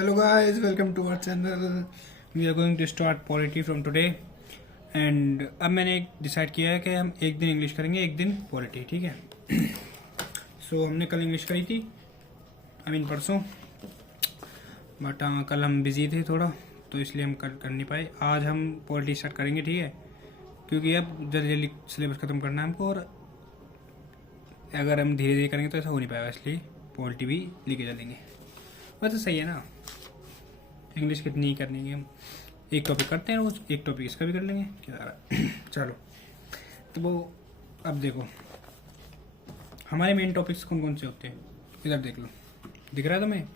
Hello guys, welcome to our channel. We are going to start polity from today. And अब मैंने decide किया है कि हम एक दिन इंग्लिश करेंगे, एक दिन पॉलिटी, ठीक है। सो हमने कल इंग्लिश करी थी, परसों, बट कल हम बिजी थे थोड़ा, तो इसलिए हम कल कर नहीं पाए। आज हम पॉलिटी स्टार्ट करेंगे, ठीक है, क्योंकि अब जल्दी जल्दी सिलेबस ख़त्म करना है हमको, और अगर हम धीरे धीरे करेंगे तो ऐसा हो नहीं पाएगा, इसलिए पॉलिटी भी लेके चलेंगे। वैसे सही है ना, इंग्लिश कितनी ही करनी है, हम एक टॉपिक करते हैं रोज, एक टॉपिक इसका भी कर लेंगे, क्या आ रहा है। चलो, तो वो अब देखो हमारे मेन टॉपिक्स कौन कौन से होते हैं, इधर देख लो, दिख रहा है तुम्हें?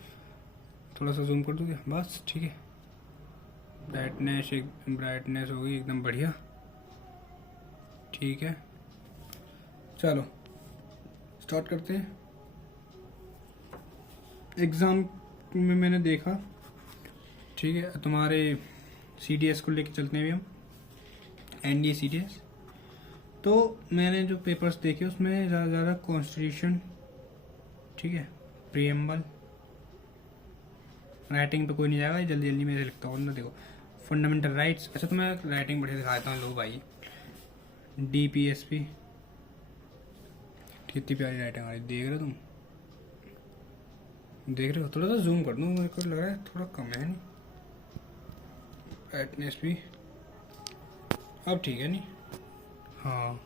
थोड़ा सा जूम कर दूँगा, बस ठीक है। ब्राइटनेस होगी एकदम बढ़िया, ठीक है। चलो स्टार्ट करते हैं। एग्ज़ाम में मैंने देखा, ठीक है, तुम्हारे CDS को लेके चलते हैं भी हम, NDA CDS। तो मैंने जो पेपर्स देखे उसमें ज़्यादा कॉन्स्टिट्यूशन, ठीक है, प्रीएम्बल, राइटिंग पे कोई नहीं जाएगा, जल्दी जल्दी मैं लिखता हूँ ना। देखो फंडामेंटल राइट्स, अच्छा तो मैं राइटिंग बढ़िया दिखाता हूँ, लो भाई, DPSP, कितनी प्यारी राइटिंग आ रही, देख रहे हो तुम, देख रहे हो? थोड़ा सा जूम कर दूँ, मेरे को लग रहा है थोड़ा कम है, नहीं ब्राइटनेस भी, अब ठीक है नहीं, हाँ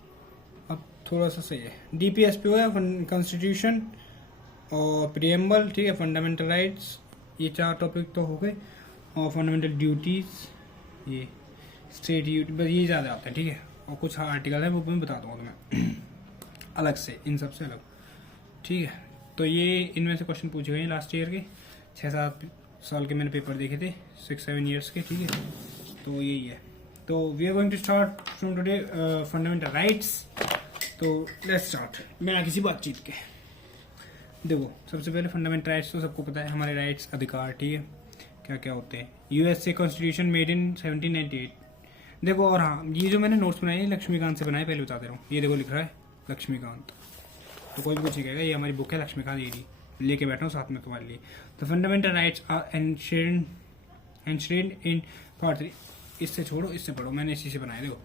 अब थोड़ा सा सही है। DPSP हो गया, कॉन्स्टिट्यूशन और प्रीएम्बल, ठीक है, फंडामेंटल राइट्स, ये 4 टॉपिक तो हो गए, और फंडामेंटल ड्यूटीज़, ये स्टेट ड्यूटी, बस ये ज़्यादा आता है, ठीक है। और कुछ आर्टिकल है वो मैं बता दूँगा तुम्हें अलग से, इन सब से अलग, ठीक है। तो ये इनमें से क्वेश्चन पूछे गए हैं लास्ट ईयर के, 6-7 साल के मैंने पेपर देखे थे, 6-7 ईयर्स के, ठीक है। तो यही है। तो we are going to start from today fundamental rights. तो लेट्स स्टार्ट बिना किसी बातचीत के। देखो सबसे पहले फंडामेंटल राइट्स तो सबको पता है, हमारे राइट्स, अधिकार, ठीक है, क्या क्या होते हैं। USA constitution made in 1798। देखो, और हाँ, ये जो मैंने नोट्स बनाए लक्ष्मीकांत से बनाए, पहले बता दे रहा हूँ। ये देखो लिख रहा है लक्ष्मीकांत, तो कोई भी कुछ कहेगा ये हमारी बुक है लक्ष्मीकांत, ये लेके बैठा हूँ साथ में तुम्हारे लिए। तो fundamental rights are enshrined in part 3। इससे छोड़ो, इससे पढ़ो, मैंने इसी से बनाया। देखो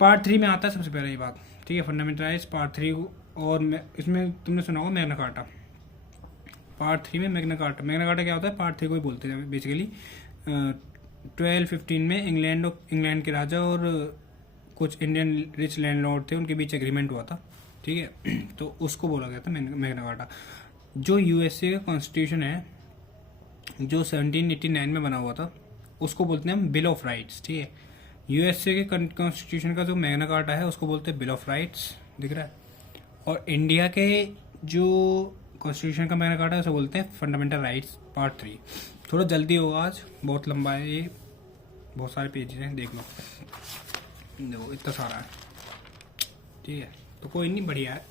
पार्ट 3 में आता है सबसे पहले ये बात, ठीक है, फंडामेंटल राइट्स पार्ट 3, और इसमें तुमने सुना होगा मैग्ना कार्टा। पार्ट 3 में मैग्ना कार्टा क्या होता है? पार्ट 3 को ही बोलते हैं बेसिकली। 1215 में इंग्लैंड के राजा और कुछ इंडियन रिच लैंडलॉर्ड थे, उनके बीच एग्रीमेंट हुआ था, ठीक है। तो उसको बोला गया था मैग्ना कार्टा। जो USA का कॉन्स्टिट्यूशन है, जो 1789 में बना हुआ था, उसको बोलते हैं हम बिल ऑफ राइट्स, ठीक है। USA के कॉन्स्टिट्यूशन का जो मैग्ना कार्टा है उसको बोलते हैं बिल ऑफ राइट्स, दिख रहा है। और इंडिया के जो कॉन्स्टिट्यूशन का मैग्ना कार्टा है उसे बोलते हैं फंडामेंटल राइट्स पार्ट 3। थोड़ा जल्दी होगा आज, बहुत लंबा है ये, बहुत सारे पेजेस हैं, देख लो, देखो इतना सारा है, ठीक है। तो कोई नहीं, बढ़िया है,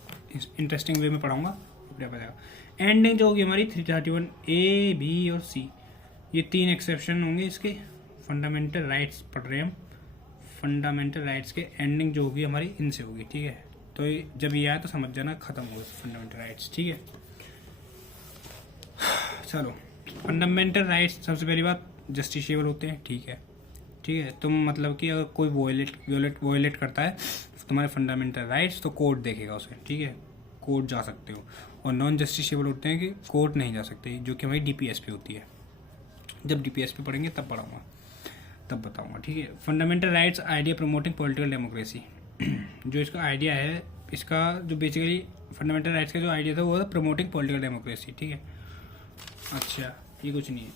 इंटरेस्टिंग वे में पढ़ाऊंगा, बढ़िया पड़ेगा। एंडिंग जो होगी हमारी 331 A, B और C, ये 3 एक्सेप्शन होंगे इसके। फंडामेंटल राइट्स पढ़ रहे हैं हम, फंडामेंटल राइट्स के एंडिंग जो होगी हमारी इनसे होगी, ठीक है। तो जब ये आए तो समझ जाना खत्म हो गए फंडामेंटल राइट्स, ठीक है। चलो, फंडामेंटल राइट्स सबसे पहली बात जस्टिसेबल होते हैं, ठीक है, ठीक है। तुम मतलब कि अगर कोई वॉयलेट करता है तुम्हारे फंडामेंटल राइट्स, तो कोर्ट देखेगा उसे, ठीक है, कोर्ट जा सकते हो। और नॉन जस्टिसेबल होते हैं कि कोर्ट नहीं जा सकते, जो कि हमारी DPSP होती है। जब DPSP पढ़ेंगे तब पढ़ाऊंगा, तब बताऊंगा, ठीक है। Fundamental rights idea promoting political democracy, जो इसका आइडिया है, इसका जो बेसिकली फंडामेंटल राइट्स का जो आइडिया था वो था प्रमोटिंग पॉलिटिकल डेमोक्रेसी, ठीक है। अच्छा, ये कुछ नहीं है,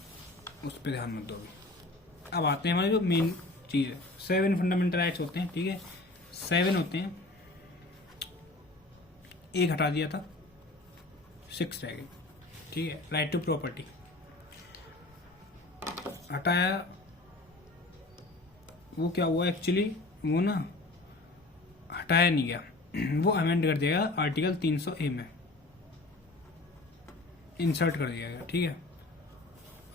उस पर ध्यान मत दो अभी। अब आते हैं हमारी जो मेन चीज़ है, 7 फंडामेंटल राइट्स होते हैं, ठीक है, 7 होते हैं, एक हटा दिया था, 6 रह गए, ठीक है। राइट टू प्रॉपर्टी हटाया, वो क्या हुआ एक्चुअली, वो ना हटाया नहीं गया, वो अमेंड कर दिया गया, आर्टिकल 300A में इंसर्ट कर दिया गया, ठीक है,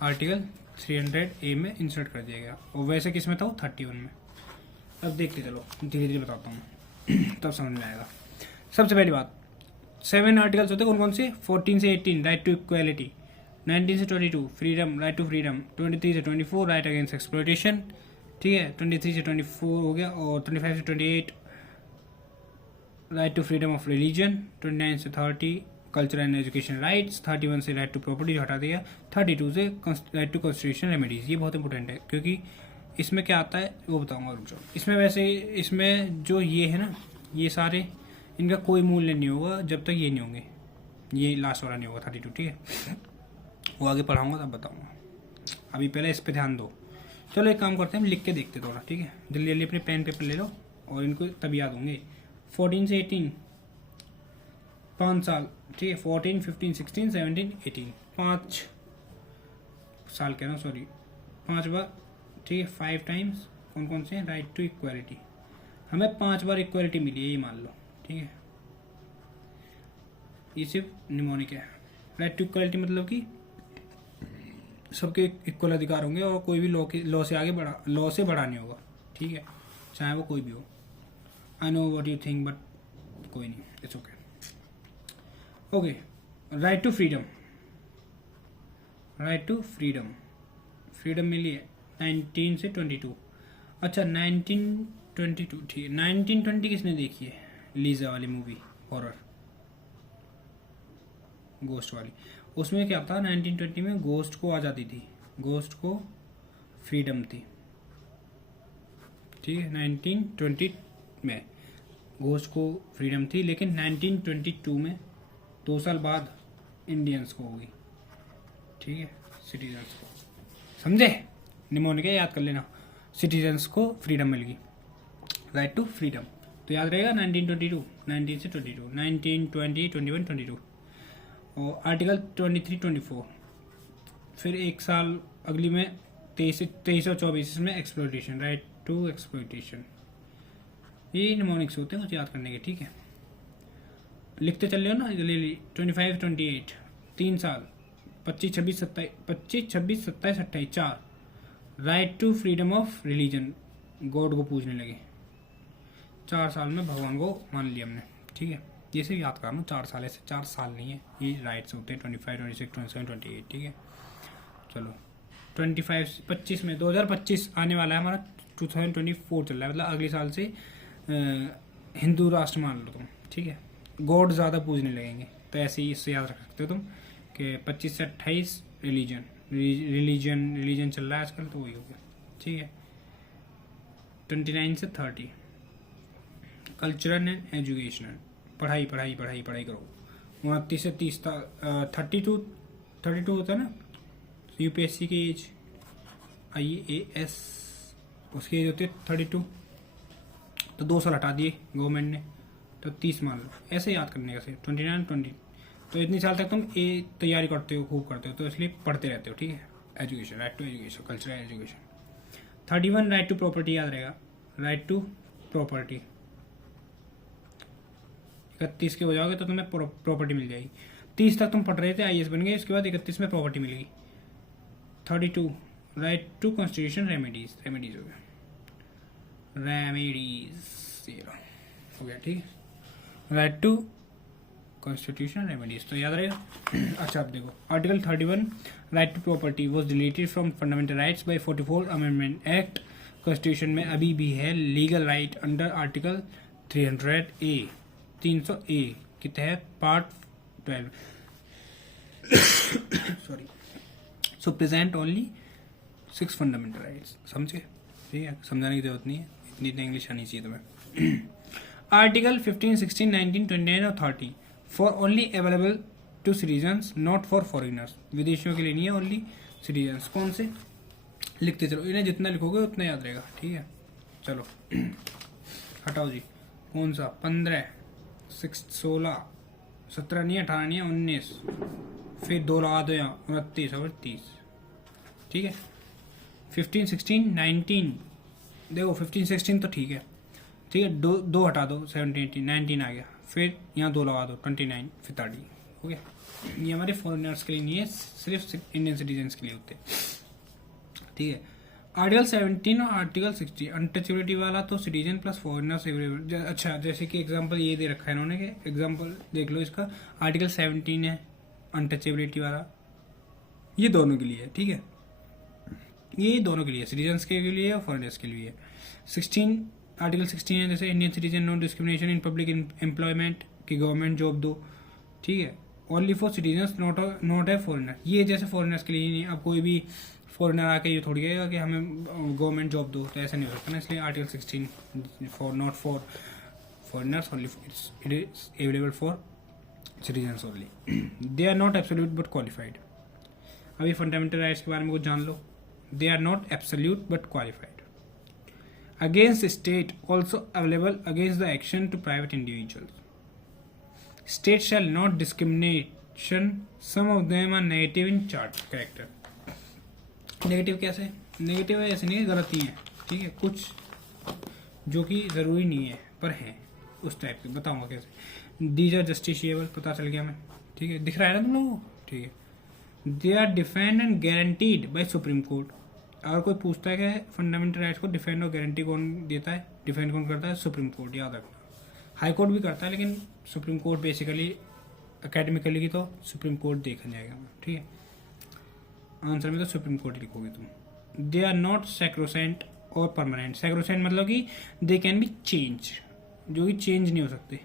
आर्टिकल 300A में इंसर्ट कर दिया गया। और वैसे किस में था वो 31 में। अब देखते चलो, धीरे धीरे बताता हूँ तब समझ में आएगा। सबसे पहली बात, 7 आर्टिकल्स होते हैं कौन कौन से? 14 से 18 राइट टू इक्वालिटी, 19 से 22 फ्रीडम, राइट टू फ्रीडम। 23 से 24 राइट अगेंस्ट एक्सप्लॉयटेशन, ठीक है। 23 से 24 हो गया, और 25 से 28 right to freedom of religion. 29 से 30 कल्चर एंड एजुकेशन राइट्स। 31 से राइट टू प्रॉपर्टी हटा दिया। 32 से राइट टू कॉन्स्टिट्यूशन रेमेडीज। ये बहुत इंपॉर्टेंट है, क्योंकि इसमें क्या आता है वो बताऊंगा, रुक जाओ। इसमें वैसे इसमें जो ये है ना, ये सारे इनका कोई मूल्य नहीं होगा जब तक ये नहीं होंगे, ये लास्ट वाला नहीं होगा 32, ठीक है। वो आगे पढ़ाऊंगा तब बताऊंगा, अभी पहले इस पे ध्यान दो। चलो एक काम करते हैं, हम लिख के देखते थोड़ा, ठीक है। जल्दी जल्दी अपने पेन पेपर ले लो, और इनको तब याद होंगे। 14 से 18 5 साल, ठीक है। 14, 15, 16, 17, 18 5 साल कह रहा हूँ, सॉरी 5 बार, ठीक है। 5 टाइम्स कौन कौन से हैं? राइट टू इक्वालिटी, हमें 5 बार इक्वालिटी मिली है, ये मान लो, ठीक है। ये सिर्फ निमोनिक है। राइट टू इक्वालिटी मतलब कि सबके इक्वल अधिकार होंगे, और कोई भी लॉ से आगे बढ़ा, लॉ से बड़ा नहीं होगा, ठीक है, चाहे वो कोई भी हो। I know what you think, but कोई नहीं, it's okay. Okay, right to freedom, right to freedom, freedom मिली है 19 से 22। अच्छा 1922, ठीक है। 1920 किसने देखी है? लीजा वाली मूवी, हॉरर गोस्ट वाली। उसमें क्या था, 1920 में गोस्ट को आज़ादी थी, गोस्ट को फ्रीडम थी, ठीक है। 1920 में गोस्ट को फ्रीडम थी, लेकिन 1922 में 2 साल बाद इंडियंस को होगी, ठीक है, सिटीजन्स को, समझे? निमोनिक याद कर लेना, सिटीजन्स को फ्रीडम मिल गई, राइट टू फ्रीडम। तो याद रहेगा 1922, 19 से 22, 19, 20, 21, 22, और आर्टिकल 23, 24। फिर एक साल अगली में 23 और 24 में एक्सप्लॉयटेशन, राइट टू एक्सप्लॉयटेशन। ये निमोनिक्स होते हैं कुछ याद करने के, ठीक है। लिखते चल रहे हो ना, जल्दी। 25, 28 3 साल। 25, 26, 27 28 4 right to freedom of religion, God को पूजने लगे। 4 साल में भगवान को मान लिया हमने, ठीक है। ये से याद करना, 4 साल, ऐसे 4 साल नहीं है, ये राइट्स होते हैं 25, 26, 27, 28, ठीक है। चलो 25 में 2025 आने वाला है हमारा, 2024 चल रहा है, मतलब अगले साल से हिंदू राष्ट्र मान लो तुम, ठीक है। गॉड ज़्यादा पूजने लगेंगे, तो ऐसे ही इससे याद रख सकते हो तुम कि 25 से 28 रिलीजन चल रहा है आजकल, तो वही हो गया, ठीक है। 29 से 30 कल्चरल एंड एजुकेशनल, पढ़ाई करो। 29 से 30 32 होता है ना, यूपीएससी की एज, IAS उसकी एज होती है 32, तो 2 साल हटा दिए गवर्नमेंट ने, तो 30 मान लो, ऐसे याद करने का सिर्फ 29, 20। तो इतनी साल तक तुम तैयारी करते हो, खूब करते हो, तो इसलिए पढ़ते रहते हो, ठीक है। Education, right to education, cultural education. 31 right to property याद रहेगा, राइट टू प्रॉपर्टी। 31 के हो जाओगे तो तुम्हें प्रॉपर्टी मिल जाएगी। 30 तक तुम पढ़ रहे थे, IAS बन गए, उसके बाद 31 में प्रॉपर्टी मिल गई। 32 राइट टू कॉन्स्टिट्यूशन रेमेडीज हो गया, रेमेडीज हो गया, ठीक है। राइट टू कॉन्स्टिट्यूशन रेमेडीज, तो याद रहेगा। अच्छा अब देखो, article 31 right to property was deleted from fundamental rights by 44 amendment act. Constitution में अभी भी है legal right under article 300A 300A के तहत पार्ट 12 सॉरी, सो प्रेजेंट ओनली 6 फंडामेंटल राइट्स, समझे? ठीक है, समझाने की जरूरत नहीं है, इतनी इंग्लिश आनी चाहिए तुम्हें। आर्टिकल 15, 16, 19, 29 और 30 for only available to citizens not for foreigners, विदेशियों के लिए नहीं है, ओनली सिटीजन्स। कौन से? लिखते चलो, इन्हें जितना लिखोगे उतना याद रहेगा, ठीक है। चलो हटाओ जी, कौन सा? 15, 16, 17 नहीं है, 18 नहीं है, 19, फिर 2 लगा दो यहाँ, 29 और 30, ठीक है। 15, 16, 19, देखो 15, 16 तो ठीक है, ठीक है। दो हटा दो, 17, 18, 19 आ गया, फिर यहाँ 2 लगा दो, 29, फिर 30 हो गया। ये हमारे फॉरेनर्स के लिए नहीं है, सिर्फ इंडियन सिटीजन्स के लिए होते हैं, ठीक है। आर्टिकल 17 और आर्टिकल 60 अनटचेबिलिटी वाला तो सिटीजन प्लस फॉरेनर्स। अच्छा, जैसे कि एग्जांपल ये दे रखा है इन्होंने, कि एग्जांपल देख लो इसका। आर्टिकल 17 है अनटचेबिलिटी वाला, ये दोनों के लिए है, ठीक है, ये दोनों के लिए, सिटीजन्स के लिए और फॉरेनर्स के लिए। 16 आर्टिकल 16 है जैसे Indian citizen no discrimination in public employment, की गवर्नमेंट जॉब दो, ठीक है, ओनली फॉर सिटीजन्स नॉट है फॉरेनर, ये जैसे फॉरेनर्स के लिए नहीं। अब कोई भी फॉरेनर आके ये थोड़ी कहेगा कि हमें गवर्नमेंट जॉब दो, तो ऐसा नहीं हो सकता ना, इसलिए article 16 for not for foreigners, only it is available for citizens only. They are not absolute but qualified. अभी फंडामेंटल राइट्स के बारे में कुछ जान लो। They are not absolute but qualified. Against state also available against the action to private individuals. State shall not discrimination, some of them are negative in chart character. Negative कैसे? Negative ऐसे नहीं है, गलती है, ठीक है, कुछ जो कि जरूरी नहीं है पर हैं, उस टाइप के बताऊंगा कैसे। दीज आर जस्टिशिएबल, पता चल गया मैं, ठीक है, दिख रहा है ना तुम लोगों को, ठीक है। They are defend and guaranteed by supreme court. अगर कोई पूछता है कि फंडामेंटल राइट्स को डिफेंड और गारंटी कौन देता है, डिफेंड कौन करता है? सुप्रीम कोर्ट, याद रखना। हाई कोर्ट भी करता है लेकिन सुप्रीम कोर्ट बेसिकली अकेडमिकली की तो सुप्रीम कोर्ट देखा जाएगा, ठीक है। आंसर में तो सुप्रीम कोर्ट लिखोगे तुम। दे आर नॉट सैक्रोसेंट और परमानेंट। सैक्रोसेंट मतलब कि दे कैन बी चेंज, जो कि चेंज नहीं हो सकते।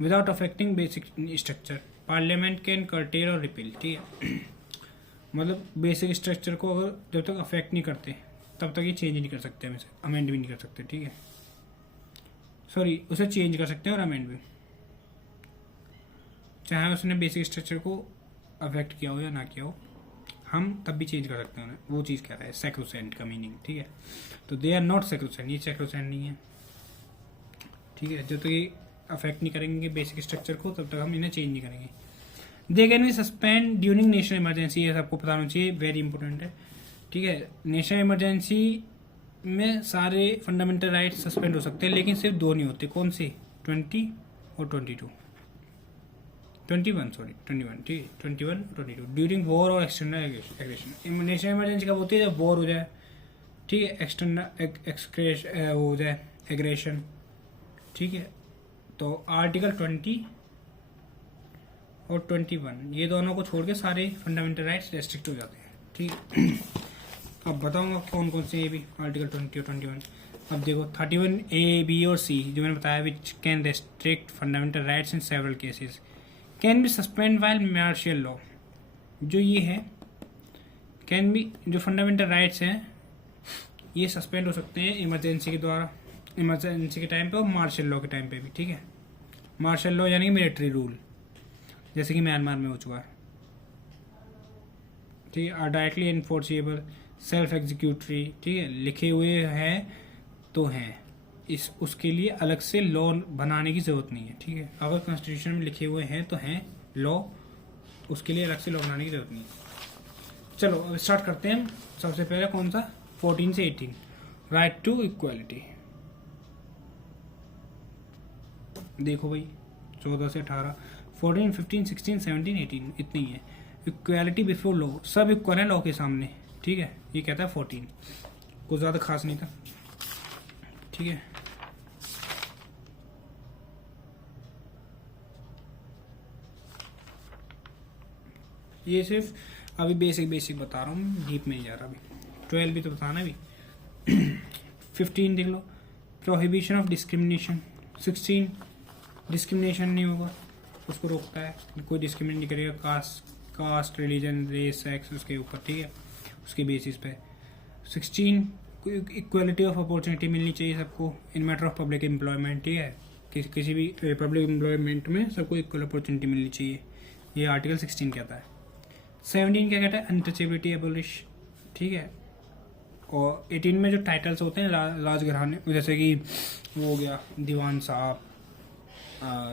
Without affecting basic structure, parliament can cartel और रिपील, ठीक है। मतलब बेसिक स्ट्रक्चर को अगर जब तक अफेक्ट नहीं करते तब तक ये चेंज नहीं कर सकते, हमें अमेंड भी नहीं कर सकते, ठीक है। सॉरी, उसे चेंज कर सकते हैं और अमेंड भी, चाहे उसने बेसिक स्ट्रक्चर को अफेक्ट किया हो या ना किया हो, हम तब भी चेंज कर सकते हैं उन्हें। वो चीज़ कह रहा है सैक्रोसेंट का मीनिंग, ठीक है। तो दे आर नॉट सैक्रोसेंट, ये सैक्रोसेंट नहीं है, ठीक है। जब तक ये अफेक्ट नहीं करेंगे बेसिक स्ट्रक्चर को तब तक हम इन्हें चेंज नहीं करेंगे। They can be suspend during national emergency, ये सबको पता होना चाहिए, वेरी इंपॉर्टेंट है, ठीक है। नेशनल इमरजेंसी में सारे फंडामेंटल राइट सस्पेंड हो सकते हैं, लेकिन सिर्फ दो नहीं होते। कौन से? 20 और 22, 21 सॉरी 21, ठीक है, 21 22 ड्यूरिंग वॉर और एक्सटर्नल एग्रेशन। नेशनल इमरजेंसी कब होती है? जब वॉर हो जाए, ठीक है, एक्सटर्नल हो जाए एग्रेशन, ठीक है। तो आर्टिकल 20 और 21 ये दोनों को छोड़ के सारे फंडामेंटल राइट्स रेस्ट्रिक्ट हो जाते हैं, ठीक है। अब बताऊंगा कौन कौन से, ये भी आर्टिकल 20 और 21। अब देखो 31 A, B और C जो मैंने बताया, which can restrict fundamental rights in several cases, can be suspend while martial law. जो ये है कैन बी, जो फंडामेंटल राइट्स हैं ये सस्पेंड हो सकते हैं इमरजेंसी के द्वारा, इमरजेंसी के टाइम पे और मार्शल लॉ के टाइम पे भी, ठीक है। मार्शल लॉ यानी कि मिलिट्री रूल, जैसे कि म्यांमार में हो चुका है, ठीक है। Are directly enforceable, self executory, ठीक है, लिखे हुए हैं तो हैं, इस उसके लिए अलग से लॉ बनाने की जरूरत नहीं है, ठीक है। अगर कॉन्स्टिट्यूशन में लिखे हुए हैं तो हैं लॉ, उसके लिए अलग से लॉ बनाने की जरूरत नहीं है। चलो अब स्टार्ट करते हैं। सबसे पहले कौन सा? 14 से 18, राइट टू इक्वालिटी। देखो भाई 14 से 18, 14, 15, 16, 17, 18 इतनी है। इक्वालिटी बिफोर लॉ, सब इक्वल है लॉ के सामने, ठीक है। ये कहता है 14, कुछ ज्यादा खास नहीं था, ठीक है। ये सिर्फ अभी बेसिक बता रहा हूँ, डीप में नहीं जा रहा अभी। 12 भी तो बताना भी। 15 देख लो, प्रोहिबिशन ऑफ डिस्क्रिमिनेशन। 16 डिस्क्रिमिनेशन नहीं होगा, उसको रोकता है, कोई डिस्क्रिमिनेट नहीं करेगा कास्ट, रिलीजन, रेस, सेक्स, उसके ऊपर, ठीक है, उसके बेसिस पे। 16 इक्वलिटी ऑफ अपॉर्चुनिटी मिलनी चाहिए सबको इन मैटर ऑफ पब्लिक एम्प्लॉयमेंट, ठीक है। किसी भी पब्लिक एम्प्लॉयमेंट में सबको इक्वल अपॉर्चुनिटी मिलनी चाहिए, ये आर्टिकल 16 कहता है। 17 क्या कहता है? अनटचेबिलिटी एबोलिश, ठीक है। और 18 में जो टाइटल्स होते हैं राजघराने, जैसे कि वो हो गया दीवान साहब,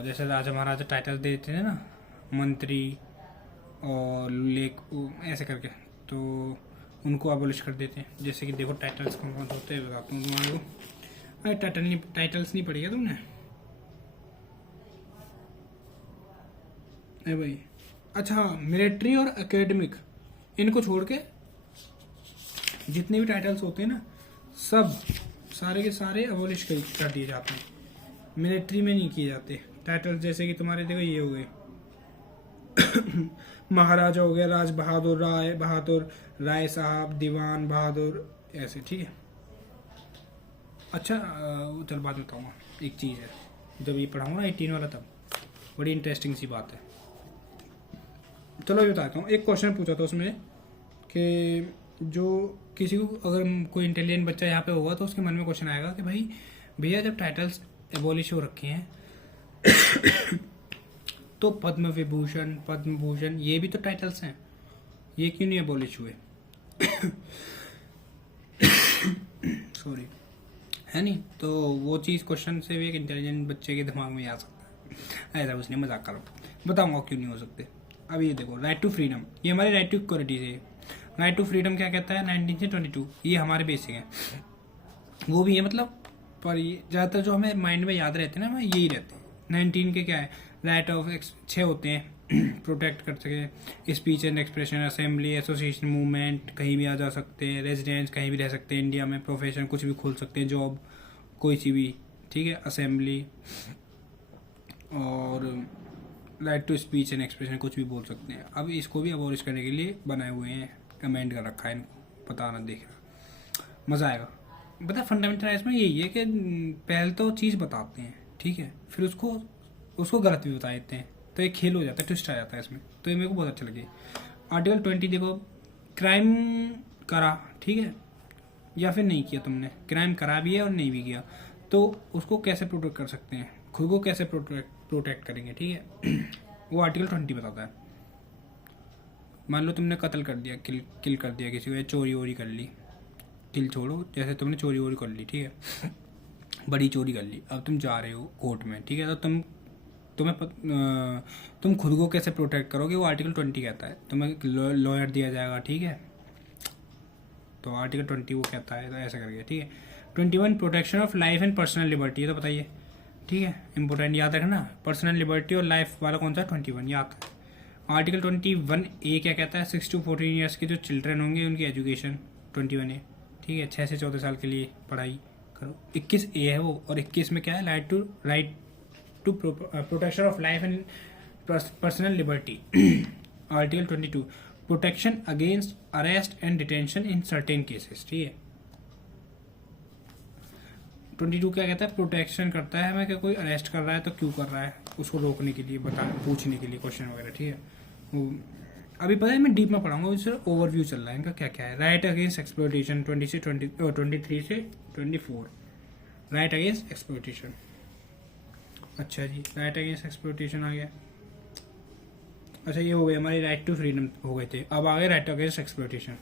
जैसे राजा महाराजा टाइटल देते हैं ना, मंत्री और लेक, ऐसे करके, तो उनको अबोलिश कर देते हैं। जैसे कि देखो टाइटल्स कौन कौन होते हैं बताता हूँ तुम्हारे को। अरे टाइटल्स नहीं पढ़ी है तुमने? अरे भाई अच्छा, मिलिट्री और एकेडमिक, इनको छोड़ के जितने भी टाइटल्स होते हैं ना, सब सारे के सारे अबोलिश कर दिए जाते हैं। मिलिट्री में नहीं किए जाते टाइटल्स, जैसे कि तुम्हारे देखो ये हो गए महाराजा हो गया, राज बहादुर राय, बहादुर राय साहब, दीवान बहादुर, ऐसे, ठीक है। अच्छा चल बाद में बताऊँगा, एक चीज़ है, जब ये पढ़ाऊँगा ना 18 वाला, तब बड़ी इंटरेस्टिंग सी बात है। चलो ये बताता हूँ। एक क्वेश्चन पूछा था उसमें कि जो किसी को, अगर कोई इंटेलिजेंट बच्चा यहाँ पे होगा तो उसके मन में क्वेश्चन आएगा कि भाई भैया जब टाइटल्स एबॉलिश हो रखे हैं तो पद्म विभूषण, पद्म भूषण, ये भी तो टाइटल्स हैं, ये क्यों नहीं एबॉलिश हुए? सॉरी, है नहीं? तो वो चीज़ क्वेश्चन से भी एक इंटेलिजेंट बच्चे के दिमाग में आ सकता है। ऐसा उसने मजाक करो, बताऊंगा क्यों नहीं हो सकते। अब ये देखो, राइट टू फ्रीडम, ये हमारे राइट टू इक्वालिटी से। राइट टू फ्रीडम क्या कहता है? 19 से 22, ये हमारे बेसिक है, वो भी है मतलब, पर ये ज़्यादातर जो हमें माइंड में याद रहते हैं ना, हमें यही रहते हैं। 19 के क्या है? राइट ऑफ 6 होते हैं, प्रोटेक्ट कर सके, speech and expression, assembly, association, movement, कहीं भी आ जा सकते हैं, रेजिडेंस कहीं भी रह सकते हैं इंडिया में, प्रोफेशन कुछ भी खोल सकते हैं, जॉब कोई सी भी, ठीक है, असेंबली, और right to speech and expression कुछ भी बोल सकते हैं। अब इसको भी अबॉलिश करने के लिए बनाए हुए हैं, कमेंट कर रखा है इनको, पता ना, देखना मज़ा आएगा। पता है फंडामेंटल राइट्स में यही है कि पहले तो चीज़ बताते हैं, ठीक है, फिर उसको गलत भी बता देते हैं, तो एक खेल हो जाता है, ट्विस्ट आ जाता है इसमें, तो ये मेरे को बहुत अच्छा लगे। आर्टिकल 20 देखो, क्राइम करा, ठीक है, या फिर नहीं किया तुमने, क्राइम करा भी है और नहीं भी किया, तो उसको कैसे प्रोटेक्ट कर सकते हैं, खुद को कैसे प्रोटेक्ट करेंगे, ठीक है। वो आर्टिकल 20 बताता है। मान लो तुमने कत्ल कर दिया, किल कर दिया किसी को, या चोरी वोरी कर ली, किल छोड़ो, जैसे तुमने चोरी वोरी कर ली, ठीक है, बड़ी चोरी कर ली, अब तुम जा रहे हो कोर्ट में, ठीक है, तो तुम खुद को कैसे प्रोटेक्ट करोगे? वो आर्टिकल 20 कहता है, तुम्हें लॉयर दिया जाएगा, ठीक है, तो आर्टिकल 20 वो कहता है, तो ऐसा करके, ठीक है। 21 protection of life and personal liberty, ये तो बताइए, ठीक है, इंपॉर्टेंट, याद रखना, पर्सनल लिबर्टी और लाइफ वाला कौन सा? 21 याद है। आर्टिकल 21A क्या कहता है? 6 to 14 ईयर्स के जो चिल्ड्रन होंगे उनकी एजुकेशन, 21A, ठीक है, 6 से 14 साल के लिए पढ़ाई करो। 21A है वो, और 21 में क्या है? Right to protection of life and personal liberty. Article 22 protection against arrest and detention in certain cases, ठीक है। 22 क्या कहता है? प्रोटेक्शन करता है हमें कि कोई अरेस्ट कर रहा है तो क्यों कर रहा है, उसको रोकने के लिए, पूछने के लिए क्वेश्चन वगैरह, ठीक है। अभी पता है मैं डीप में पढ़ाऊंगा, इससे ओवरव्यू चल रहा है इनका क्या क्या है। राइट अगेंस्ट एक्सप्लॉयटेशन 23 से 24, राइट अगेंस्ट एक्सप्लॉयटेशन। अच्छा जी, राइट अगेंस्ट एक्सप्लॉयटेशन आ गया। अच्छा ये हो गया, हमारी राइट टू फ्रीडम हो गए थे, अब आ गए राइट अगेंस्ट एक्सप्लॉयटेशन।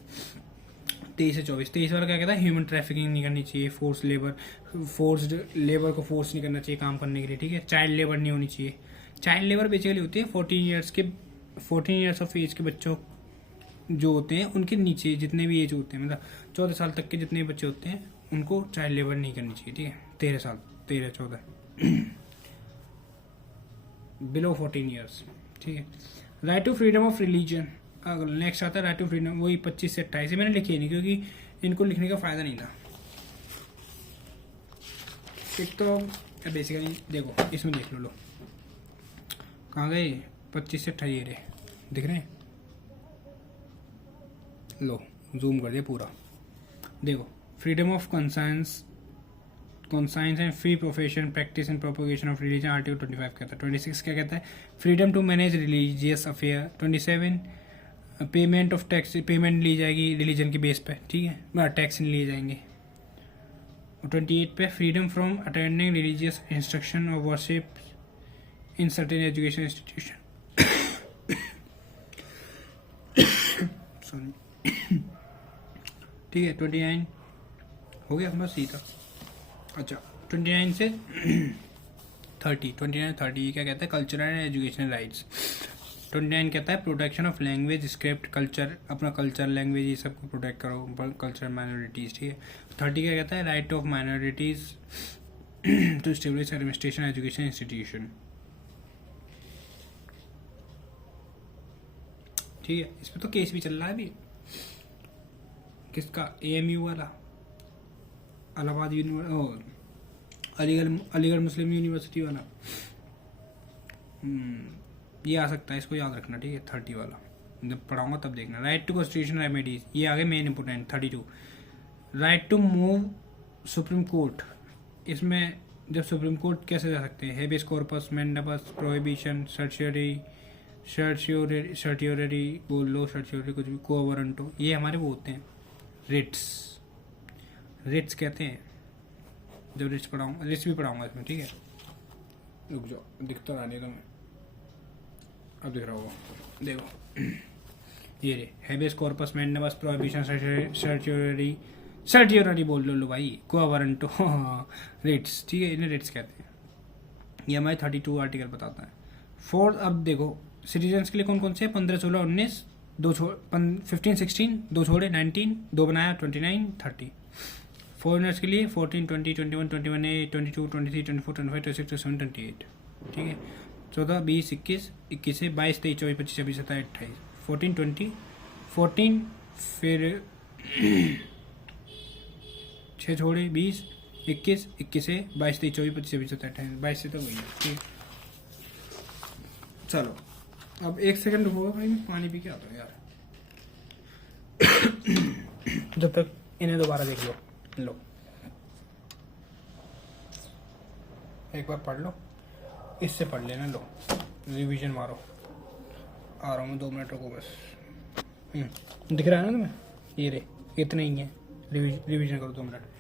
23 से 24, 23 वाला क्या कहता है? ह्यूमन ट्रैफिकिंग नहीं करनी चाहिए, फोर्स्ड लेबर को फोर्स नहीं करना चाहिए काम करने के लिए, ठीक है। चाइल्ड लेबर नहीं होनी चाहिए। चाइल्ड लेबर बेसिकली होती है 14 ईयर्स ऑफ एज के बच्चों जो होते हैं, उनके नीचे जितने भी एज होते हैं, मतलब 14 साल तक के जितने भी बच्चे होते हैं, उनको चाइल्ड लेबर नहीं करनी चाहिए, ठीक है। 13 बिलो 14 ईयर्स, ठीक है। Right to freedom of religion, अगर नेक्स्ट आता है राइट टू फ्रीडम, वही 25 से 28, मैंने लिखी नहीं क्योंकि इनको लिखने का फायदा नहीं था। एक तो बेसिकली देखो, इसमें देख लो, कहाँ गए? 25 से 28 रे दिख रहे हैं, लो जूम कर दिया पूरा। देखो, freedom of conscience and free profession, practice and propagation of religion, article 25 कहता है। 26 क्या कहता है? Freedom to manage religious affair. 27 payment of tax, payment ली जाएगी रिलीजन के बेस पे, ठीक है, टैक्स नहीं लिए जाएंगे। 28 पे freedom from attending religious instruction और worship in certain education institution. ठीक है, 29 हो गया बस यही था। अच्छा 29 से 30 क्या कहता है? Cultural and educational rights. 29 कहता है protection of language, script, culture, अपना कल्चर, लैंग्वेज, ये सबको प्रोटेक्ट करो, कल्चरल माइनॉरिटीज़, ठीक है। 30 क्या कहता है? Right of minorities to establish administration education institution, ठीक है। इस पर तो केस भी चल रहा है अभी, किसका? AMU वाला, इलाहाबाद अलीगढ़ मुस्लिम यूनिवर्सिटी वाला। ये आ सकता है, इसको याद रखना, ठीक है। 30 वाला जब पढ़ाऊंगा तब देखना। राइट टू कॉन्स्टिट्यूशन रेमेडीज, ये आगे main important. 32 right to move supreme court, इसमें जब सुप्रीम कोर्ट कैसे जा सकते हैं, habeas corpus, mandamus, prohibition, certiorari बोल लो, सर्टियोररी कुछ भी, को वारंटो, ये हमारे वो होते हैं रिट्स कहते हैं। जब रिट्स पढ़ाऊंगा, रिट्स भी पढ़ाऊंगा इसमें, ठीक है। रुक जाओ, दिखता रहा नहीं तो मैं, अब दिख रहा होगा, देखो ये रे, habeas corpus, mandamus, prohibition, certiorari बोल लो भाई, को वारंटो, रिट्स, ठीक है, इन्हें रिट्स कहते हैं। ये हमारे 32 आर्टिकल बताता है। फोर्थ, अब देखो सिटीजन्स के लिए कौन कौन से, 15, 16, 19, 15, 16, 2 छोड़े 19, 2 बनाया 29, 30। फॉरेनर्स के लिए 14, 20, 21, 21A, 22, 23, 24, 25, 26, 27, 28, ठीक है। 14, 20, 21, 21 से 22, 23, 24, 25, 26, 27, 28, 14, 20, 14, फिर 6 छोड़े 20, 21, 21 से 22, 23, 24, 25, 26, 27, 28, 22 से तो वही है, ठीक है। चलो अब 1 सेकंड रुको भाई, मैं पानी पी के आता हूँ यार। जब तक इन्हें दोबारा देख लो, एक बार पढ़ लो, इससे पढ़ लेना, लो रिवीजन मारो। आ रहा हूँ मैं, 2 मिनट रुको बस। दिख रहा है ना तुम्हें, ये रे, इतना ही है, रिवीजन करो 2 मिनट।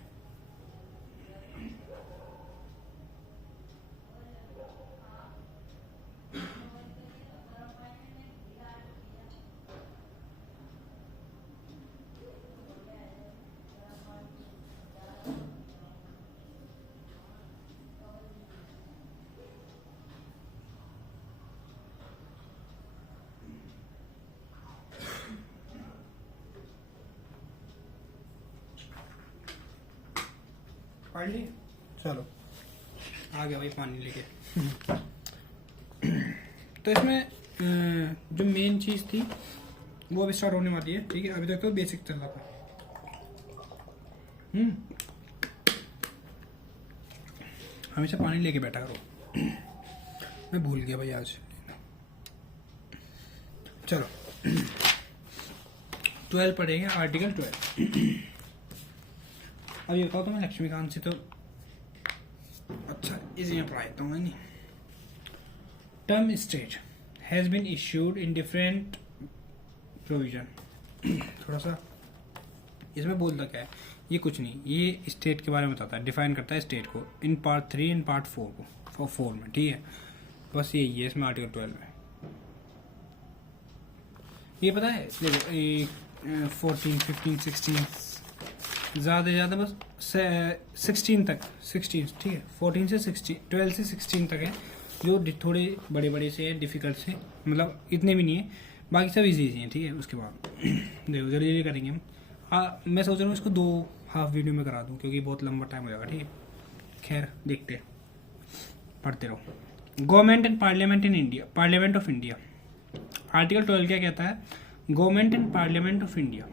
पढ़ ली, चलो आ गया भाई पानी लेके। तो इसमें जो मेन चीज़ थी वो अभी स्टार्ट होने वाली है, ठीक है। अभी तक तो बेसिक चल रहा था। हमेशा पानी लेके बैठा करो, मैं भूल गया भाई आज। चलो 12 पढ़ेंगे, आर्टिकल 12। अब ये बताओ तो मैं लक्ष्मीकांत से तो अच्छा इजी में पढ़ा देता हूँ, नहीं। Term state has been issued in different provision. थोड़ा सा इसमें बोलता क्या है, ये कुछ नहीं, ये स्टेट के बारे में बताता है, डिफाइन करता है स्टेट को इन पार्ट 3 इन पार्ट 4 को 4 में, ठीक है। बस यही है इसमें आर्टिकल 12 में। ये पता है, देखो 14, 15, 16, ज़्यादा से ज़्यादा बस 16 तक, 16, ठीक है। 14 से 16, 12 से 16 तक है जो थोड़े बड़े बड़े से हैं, डिफ़िकल्ट से, मतलब इतने भी नहीं है, बाकी सब इजी हैं, ठीक है। उसके बाद देखो जल्दी जल्दी करेंगे हम। मैं सोच रहा हूँ इसको 2 हाफ वीडियो में करा दूँ, क्योंकि बहुत लंबा टाइम हो जाएगा, ठीक है। खैर देखते, पढ़ते रहो। Government and parliament in India, parliament of India, article 12 क्या कहता है, government and parliament of India.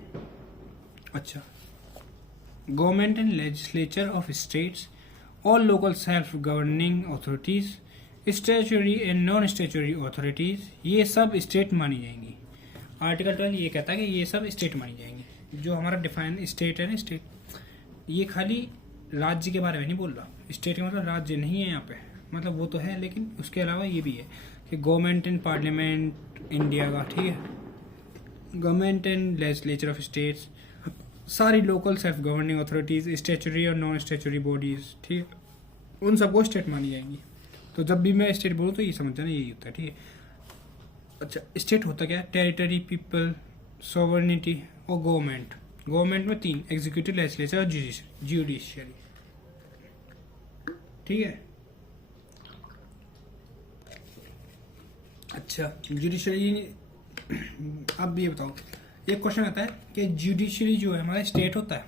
अच्छा, government and legislature of states, all local self governing authorities, statutory and non statutory authorities, ये सब स्टेट मानी जाएंगी। आर्टिकल 12 ये कहता है कि ये सब स्टेट मानी जाएंगी। जो हमारा डिफाइन स्टेट है ना, स्टेट ये खाली राज्य के बारे में नहीं बोल रहा, स्टेट का मतलब राज्य नहीं है यहाँ पे, मतलब वो तो है, लेकिन उसके अलावा ये भी है कि गवर्नमेंट एंड पार्लियामेंट इंडिया का, ठीक है, government and legislature of states, सारी local self governing authorities, statutory और नॉन स्टैट्यूटरी बॉडीज, ठीक है, उन सबको स्टेट मानी जाएंगी। तो जब भी मैं स्टेट बोलूँ तो ये समझना यही होता है, ठीक है। अच्छा, स्टेट होता क्या है, टेरिटरी, पीपल, सॉवर्निटी और गवर्नमेंट। गवर्नमेंट में 3, एग्जीक्यूटिव, लेजिस्लेचर और जुडिशियरी, ठीक है। अच्छा, जुडिशियरी, अब ये बताओ, एक क्वेश्चन आता है कि जुडिशरी जो है हमारा स्टेट होता है,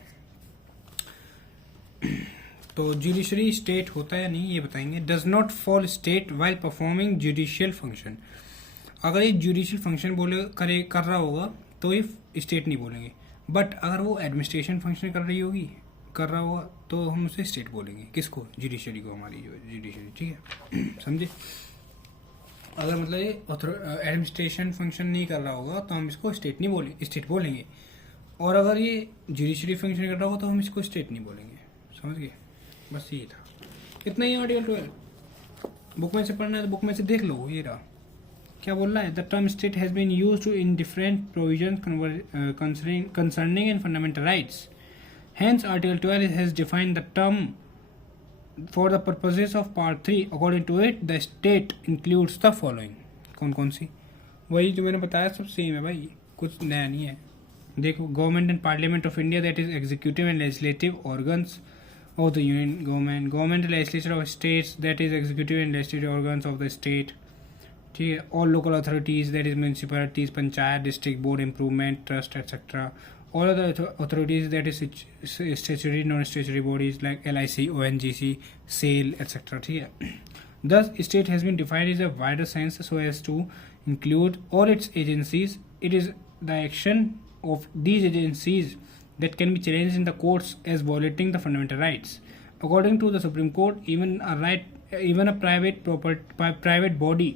तो जुडिशरी स्टेट होता है या नहीं ये बताएंगे। Does not fall state while performing judicial function, अगर ये जुडिशियल फंक्शन कर रहा होगा तो ये स्टेट नहीं बोलेंगे, बट अगर वो एडमिनिस्ट्रेशन फंक्शन कर रहा होगा तो हम उसे स्टेट बोलेंगे। किसको, जुडिशरी को, हमारी जो जुडिशरी, ठीक है। समझे। अगर मतलब ये एडमिनिस्ट्रेशन फंक्शन नहीं कर रहा होगा तो हम इसको स्टेट बोलेंगे, और अगर ये जुडिशरी फंक्शन कर रहा होगा तो हम इसको स्टेट नहीं बोलेंगे। समझ गए? बस ये था, इतना ही आर्टिकल 12। बुक में से पढ़ना है तो बुक में से देख लो। ये रहा, क्या बोल रहा है, the term state has been used in different provisions concerning in fundamental rights. Hence, Article 12 has defined the term for the purposes of Part 3. According to it, the state includes the following. कौन सी? वही जो मैंने बताया सब same है भाई, कुछ नया नहीं है। देखो, government and parliament of India, that is executive and legislative organs of the union government, government legislature of states, that is executive and legislative organs of the state. ठीक है, all local authorities, that is municipalities, panchayat, district board, improvement trust etcetera. All other authorities, that is statutory, non-statutory bodies like LIC, ONGC, SAIL, etc. ठीक है, thus state has been defined in a wider sense so as to include all its agencies. It is the action of these agencies that can be challenged in the courts as violating the fundamental rights. According to the Supreme Court, even a private body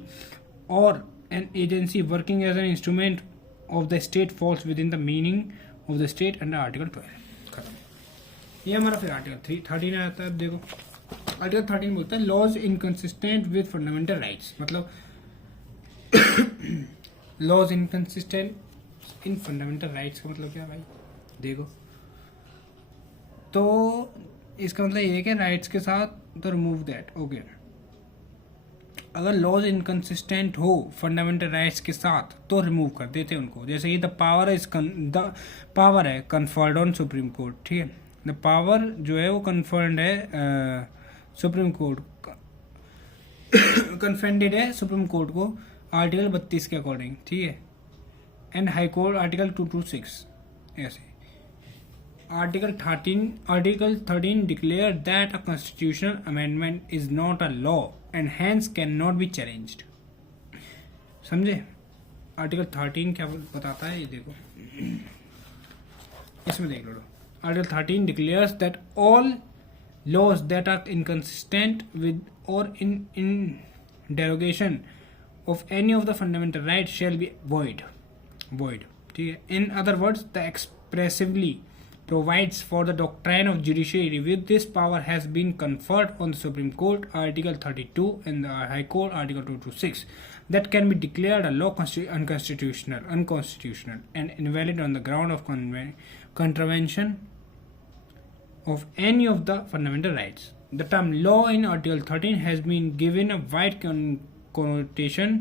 or an agency working as an instrument of the state falls within the meaning of the state under Article 12। खत्म। ये हमारा फिर article 13 आता है। अब देखो, article 13 बोलता है laws inconsistent with fundamental rights. मतलब laws inconsistent in fundamental rights का मतलब क्या है भाई? देखो, तो इसका मतलब ये है कि राइट्स के साथ तो रिमूव दैट। ओके, अगर लॉज इनकंसिस्टेंट हो फंडामेंटल राइट्स के साथ तो रिमूव कर देते हैं उनको। जैसे कि द पावर है कन्फर्ड ऑन सुप्रीम कोर्ट। ठीक है, द पावर जो है वो कन्फर्ड है सुप्रीम कोर्ट, कन्फेंडेड है सुप्रीम कोर्ट को आर्टिकल 32 के अकॉर्डिंग। ठीक है, एंड हाई कोर्ट आर्टिकल 226। ऐसे article 13 declare that a constitutional amendment is not a law and hence cannot be challenged। समझे? आर्टिकल 13 क्या बताता है, ये देखो, इसमें देख लो। Article 13 declares that all laws that are inconsistent with or in derogation of any of the fundamental rights shall be void। ठीक है, in other words, the expressively provides for the doctrine of judiciary review. This power has been conferred on the Supreme Court, Article 32, and the High Court, Article 226, that can be declared a law unconstitutional, and invalid on the ground of contravention of any of the fundamental rights. The term law in Article 13 has been given a wide connotation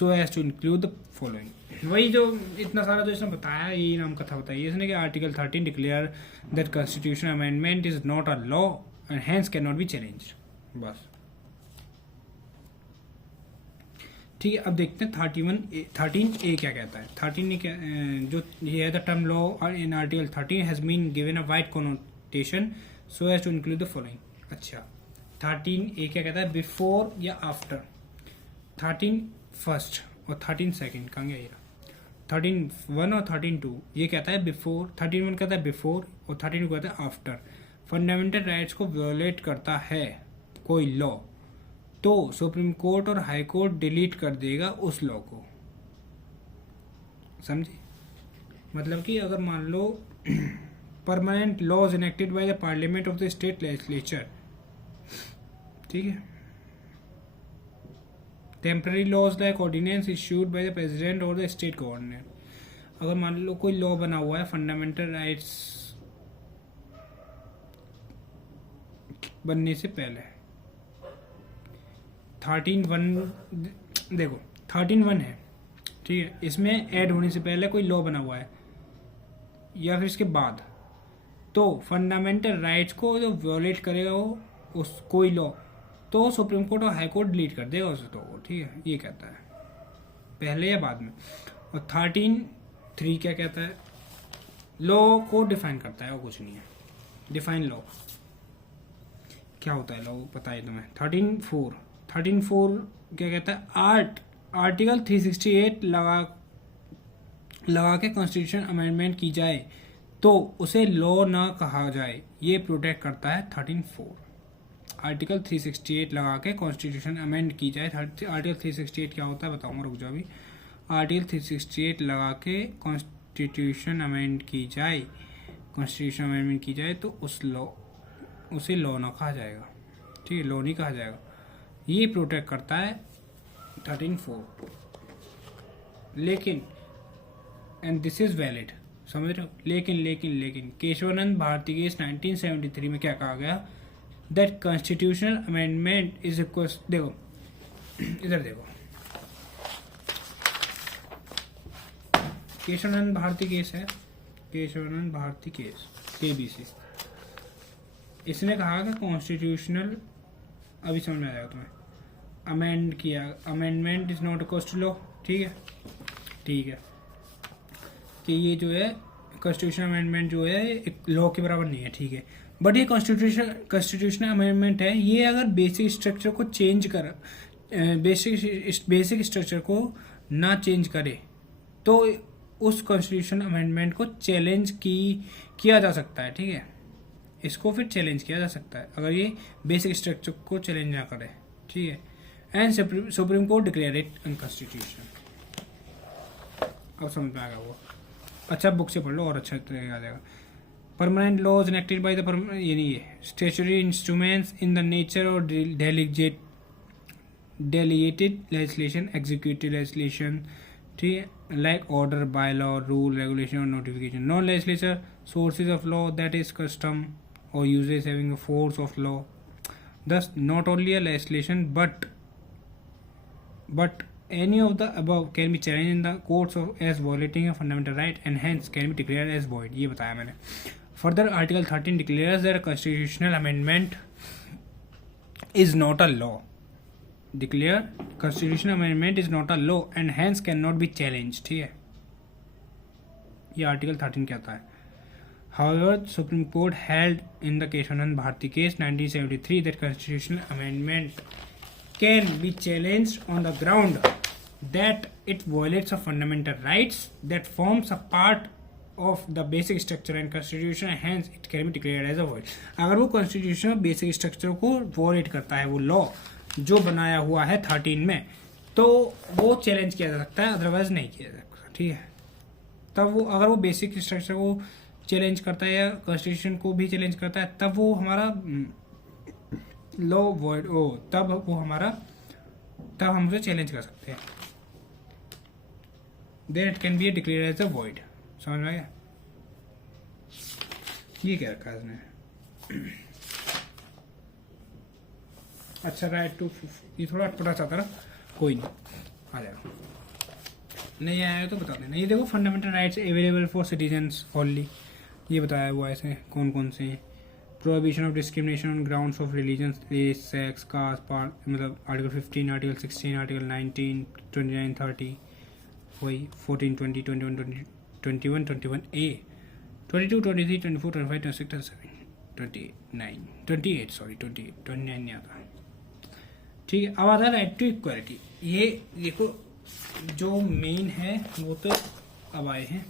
so as to include the following। वही जो इतना सारा जो इसने बताया, यही नाम कथा बताई इसने कि article 13 declare that constitution amendment is not a law and hence can not be challenged. बस ठीक है, अब देखते हैं 13A क्या कहता है। 13 जो ये है, the term law in article 13 has been given a wide connotation so as to include the following. अच्छा, 13A क्या कहता है, बिफोर या आफ्टर। 13 फर्स्ट और 13 सेकेंड कहाँ गया? 13(1) और 13(2) ये कहता है बिफोर। 13(1) कहता है बिफोर और 13(2) कहता है आफ्टर। फंडामेंटल राइट्स को वियोलेट करता है कोई लॉ तो सुप्रीम कोर्ट और हाई कोर्ट डिलीट कर देगा उस लॉ को। समझे? मतलब कि अगर मान लो permanent laws enacted by the parliament of the state legislature, ठीक है, temporary laws like ordinance issued by the president और द स्टेट गवर्नर। अगर मान लो कोई लॉ बना हुआ है फंडामेंटल राइट्स बनने से पहले, 13(1) देखो 13(1) है, ठीक है, इसमें ऐड होने से पहले कोई लॉ बना हुआ है या फिर इसके बाद, तो फंडामेंटल राइट्स को जो वियोलेट करेगा वो उस कोई लॉ, तो सुप्रीम कोर्ट और हाई कोर्ट डिलीट कर देगा उस लॉ को। ठीक है, ये कहता है पहले या बाद में। और 13(3) क्या कहता है, लॉ को डिफाइन करता है और कुछ नहीं है। डिफाइन लॉ क्या होता है, लॉ पता है तुम्हें। 13(4) क्या कहता है, आर्टिकल 368 लगा के कॉन्स्टिट्यूशन अमेंडमेंट की जाए तो उसे लॉ ना कहा जाए, ये प्रोटेक्ट करता है 13(4). आर्टिकल 368 लगा के कॉन्स्टिट्यूशन अमेंड की जाए। आर्टिकल 368 क्या होता है बताऊंगा, रुक जाओ अभी। आर्टिकल 368 लगा के कॉन्स्टिट्यूशन अमेंड की जाए, कॉन्स्टिट्यूशन अमेंडमेंट की जाए तो उसे लॉ ना कहा जाएगा, ठीक है, लॉ नहीं कहा जाएगा। ये प्रोटेक्ट करता है 13(4), लेकिन एंड दिस इज वैलिड, समझ रहे हो। लेकिन केशवानंद भारती केस 1973 में क्या कहा गया, that constitutional amendment is equal, देखो इधर देखो, केशवानंद भारती केस है, केशवानंद भारती केस KBC, इसने कहा कि कॉन्स्टिट्यूशनल, अभी समझ में आएगा तुम्हें, अमेंड किया, amendment is not equal to law, ठीक है कि ये जो है कॉन्स्टिट्यूशन अमेंडमेंट जो है लॉ के बराबर नहीं है, ठीक है। बट ये कॉन्स्टिट्यूशनल अमेंडमेंट है, ये अगर बेसिक स्ट्रक्चर को चेंज कर, बेसिक स्ट्रक्चर को ना चेंज करे तो उस कॉन्स्टिट्यूशन अमेंडमेंट को चैलेंज किया जा सकता है, ठीक है। इसको फिर चैलेंज किया जा सकता है अगर ये बेसिक स्ट्रक्चर को चैलेंज ना करे, ठीक है। And supreme court declare it unconstitutional. अब समझ में आ गया वो, अच्छा बुक से पढ़ लो और अच्छा तरीका आ जाएगा। Permanent laws enacted by the ये नहीं है, statutory instruments in the nature और डेलीगेटेड लेजिस्लेशन, एग्जीक्यूटिव लेजिस्लेशन, ठीक है, like order, bylaw, rule, regulation और notification. Non legislature sources of law, that is custom or uses having a force of law, thus not only a legislation but any of the above can be challenged in the courts as violating a fundamental right and hence can be declared as void। ये बताया मैंने। Further, Article 13 declares that a constitutional amendment is not a law, declare constitutional amendment is not a law and hence cannot be challenged, ठीक है, ये article 13 कहता है। However, Supreme Court held in the Keshwanand Bharti case 1973 that constitutional amendment can be challenged on the ground that it violates of fundamental rights that forms a part of the basic structure and constitution, hence it can be declared as a void। अगर वो constitution basic structure को violate करता है, वो law जो बनाया हुआ है 13 में, तो वो चैलेंज किया जा सकता है, अदरवाइज नहीं किया जा सकता, ठीक है। तब वो अगर वो बेसिक स्ट्रक्चर को चैलेंज करता है या कॉन्स्टिट्यूशन को भी चैलेंज करता है, तब वो हमारा लॉ वॉइड हो, तब हम उसे चैलेंज कर सकते हैं। Then it can be declare as a void. समझ में आ गया? ये क्या रखा है इसने? अच्छा, राइट टू, ये थोड़ा अटपटा सा था ना, कोई नहीं, आ जाएगा। नहीं आया तो बता देना। ये देखो, fundamental rights available for citizens only, ये बताया हुआ है इसमें कौन कौन से हैं। Prohibition of discrimination on grounds of religion, race, sex, caste, part, मतलब आर्टिकल 15, आर्टिकल 16, आर्टिकल 19, 29, 30, वही 14, 20, 21, 21, 21A, 22, 23, 24, 25, 26, 27, 29, 28, सॉरी 28, 29 नहीं आता, ठीक है। अब आता है राइट टू इक्वालिटी। ये देखो जो मेन है वो तो अब आए हैं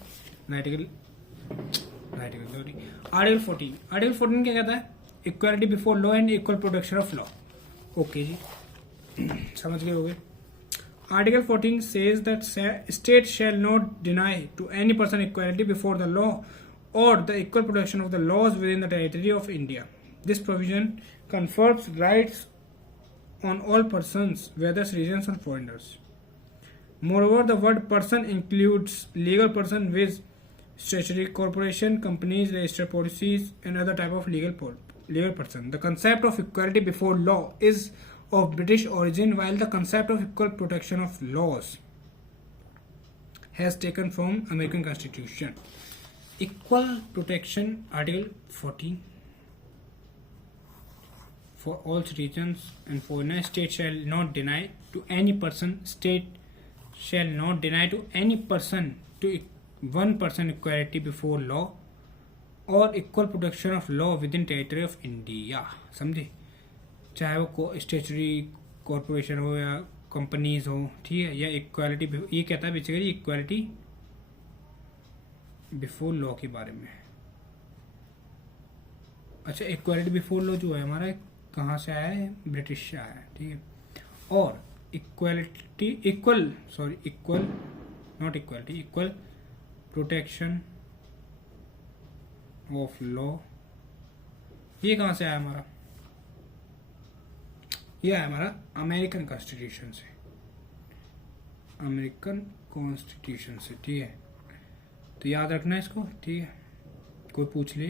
आर्टिकल 14। आर्टिकल 14 क्या कहता है? Equality before law and equal protection of law. Okay जी, समझ गए होगे। Article 14 says that state shall not deny to any person equality before the law or the equal protection of the laws within the territory of India. This provision confers rights on all persons, whether citizens or foreigners. Moreover, the word person includes legal person with statutory corporation, companies, registered policies, and other type of legal person. The concept of equality before law is of British origin, while the concept of equal protection of laws has taken from American Constitution. Equal protection, Article 14. For all citizens and foreigners, state shall not deny to any person, to one person equality before law or equal protection of law within territory of India। समझे? चाहे वो statutory corporation हो या companies हो, ठीक है, या equality, ये कहता है बेसिकली इक्वालिटी बिफोर लॉ के बारे में। अच्छा, इक्वालिटी बिफोर लॉ जो है हमारा कहाँ से आया है? ब्रिटिश से आया है, ठीक है। और equality, equal not equality, equal protection of law, ये कहाँ से आया हमारा? ये आया हमारा अमेरिकन कॉन्स्टिट्यूशन से, अमेरिकन कॉन्स्टिट्यूशन से, ठीक है। तो याद रखना इसको, ठीक है। कोई पूछ ले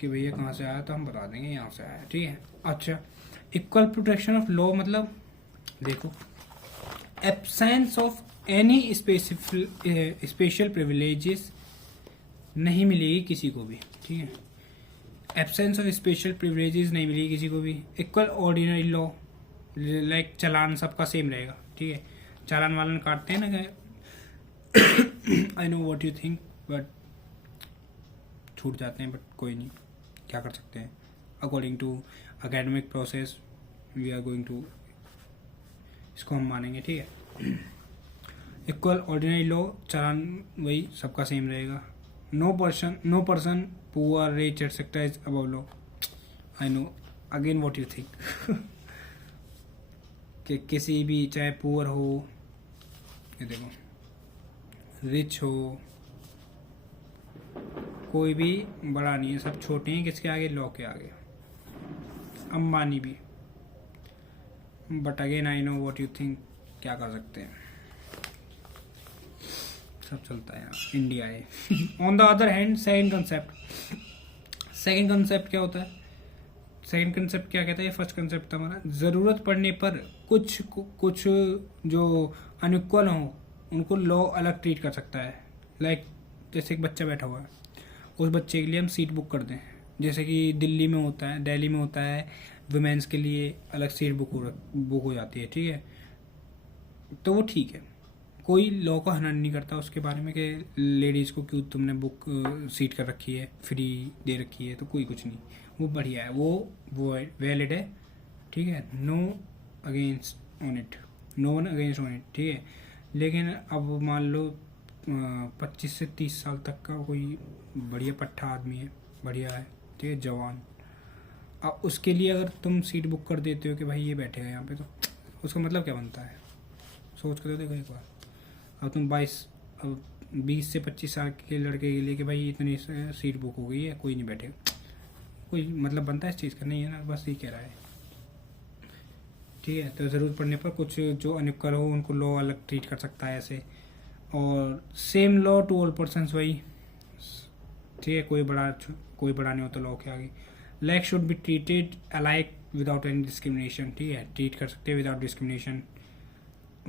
कि भैया कहाँ से आया तो हम बता देंगे यहाँ से आया, ठीक है। अच्छा, इक्वल प्रोटेक्शन ऑफ लॉ मतलब देखो, absence of any special privileges नहीं मिलेगी किसी को भी, ठीक है। एब्सेंस ऑफ स्पेशल प्रिविलेजेस नहीं मिलेगी किसी को भी। इक्वल ऑर्डिनरी लॉ, लाइक चालान सबका सेम रहेगा, ठीक है। चालान वालन काटते हैं ना, आई know what you think, but छूट जाते हैं, बट कोई नहीं, क्या कर सकते हैं। According to academic process we are going to, इसको हम मानेंगे, ठीक है। इक्वल ऑर्डिनरी लॉ, चालान वही सबका सेम रहेगा। No person poor rich etcetera is above law. I know again what you think कि किसी भी, चाहे पुअर हो, ये देखो रिच हो, कोई भी बड़ा नहीं है, सब छोटे हैं किसके आगे? लॉ के आगे। अंबानी भी, but again I know what you think, क्या कर सकते हैं, सब चलता है यहाँ, इंडिया है। On the other hand second concept क्या होता है? सेकंड कंसेप्ट क्या कहता है? फर्स्ट कंसेप्ट था हमारा, जरूरत पड़ने पर कुछ जो अनइक्वल हो उनको लॉ अलग ट्रीट कर सकता है। लाइक जैसे एक बच्चा बैठा हुआ है, उस बच्चे के लिए हम सीट बुक कर दें, जैसे कि दिल्ली में होता है, दिल्ली में होता है, वुमेन्स के लिए अलग सीट बुक हो जाती है, ठीक है। तो वो ठीक है, कोई लॉ को हनन नहीं करता उसके बारे में कि लेडीज़ को क्यों तुमने बुक सीट कर रखी है, फ्री दे रखी है, तो कोई कुछ नहीं, वो बढ़िया है, वो वैलिड है, ठीक है। No one against on it, ठीक है। लेकिन अब मान लो 25 से 30 साल तक का कोई बढ़िया पट्टा आदमी है, बढ़िया है, ठीक है, जवान, अब उसके लिए अगर तुम सीट बुक कर देते हो कि भाई ये बैठेगा यहाँ पे, तो उसका मतलब क्या बनता है? सोच कर देखो एक बार। अब तुम 20 से 25 साल के लड़के के लिए कि भाई इतनी सीट बुक हो गई है, कोई नहीं बैठेगा, कोई मतलब बनता है इस चीज़ का? नहीं है ना, बस ये कह रहा है, ठीक है। तो ज़रूरत पड़ने पर कुछ जो अनइक्वल हो उनको लॉ अलग ट्रीट कर सकता है ऐसे। और same law to all persons, वही, ठीक है, कोई बड़ा नहीं होता लॉ के आगे। Like should be treated alike without any discrimination, ठीक है, ट्रीट कर सकते हैं विदाउट डिस्क्रिमिनेशन,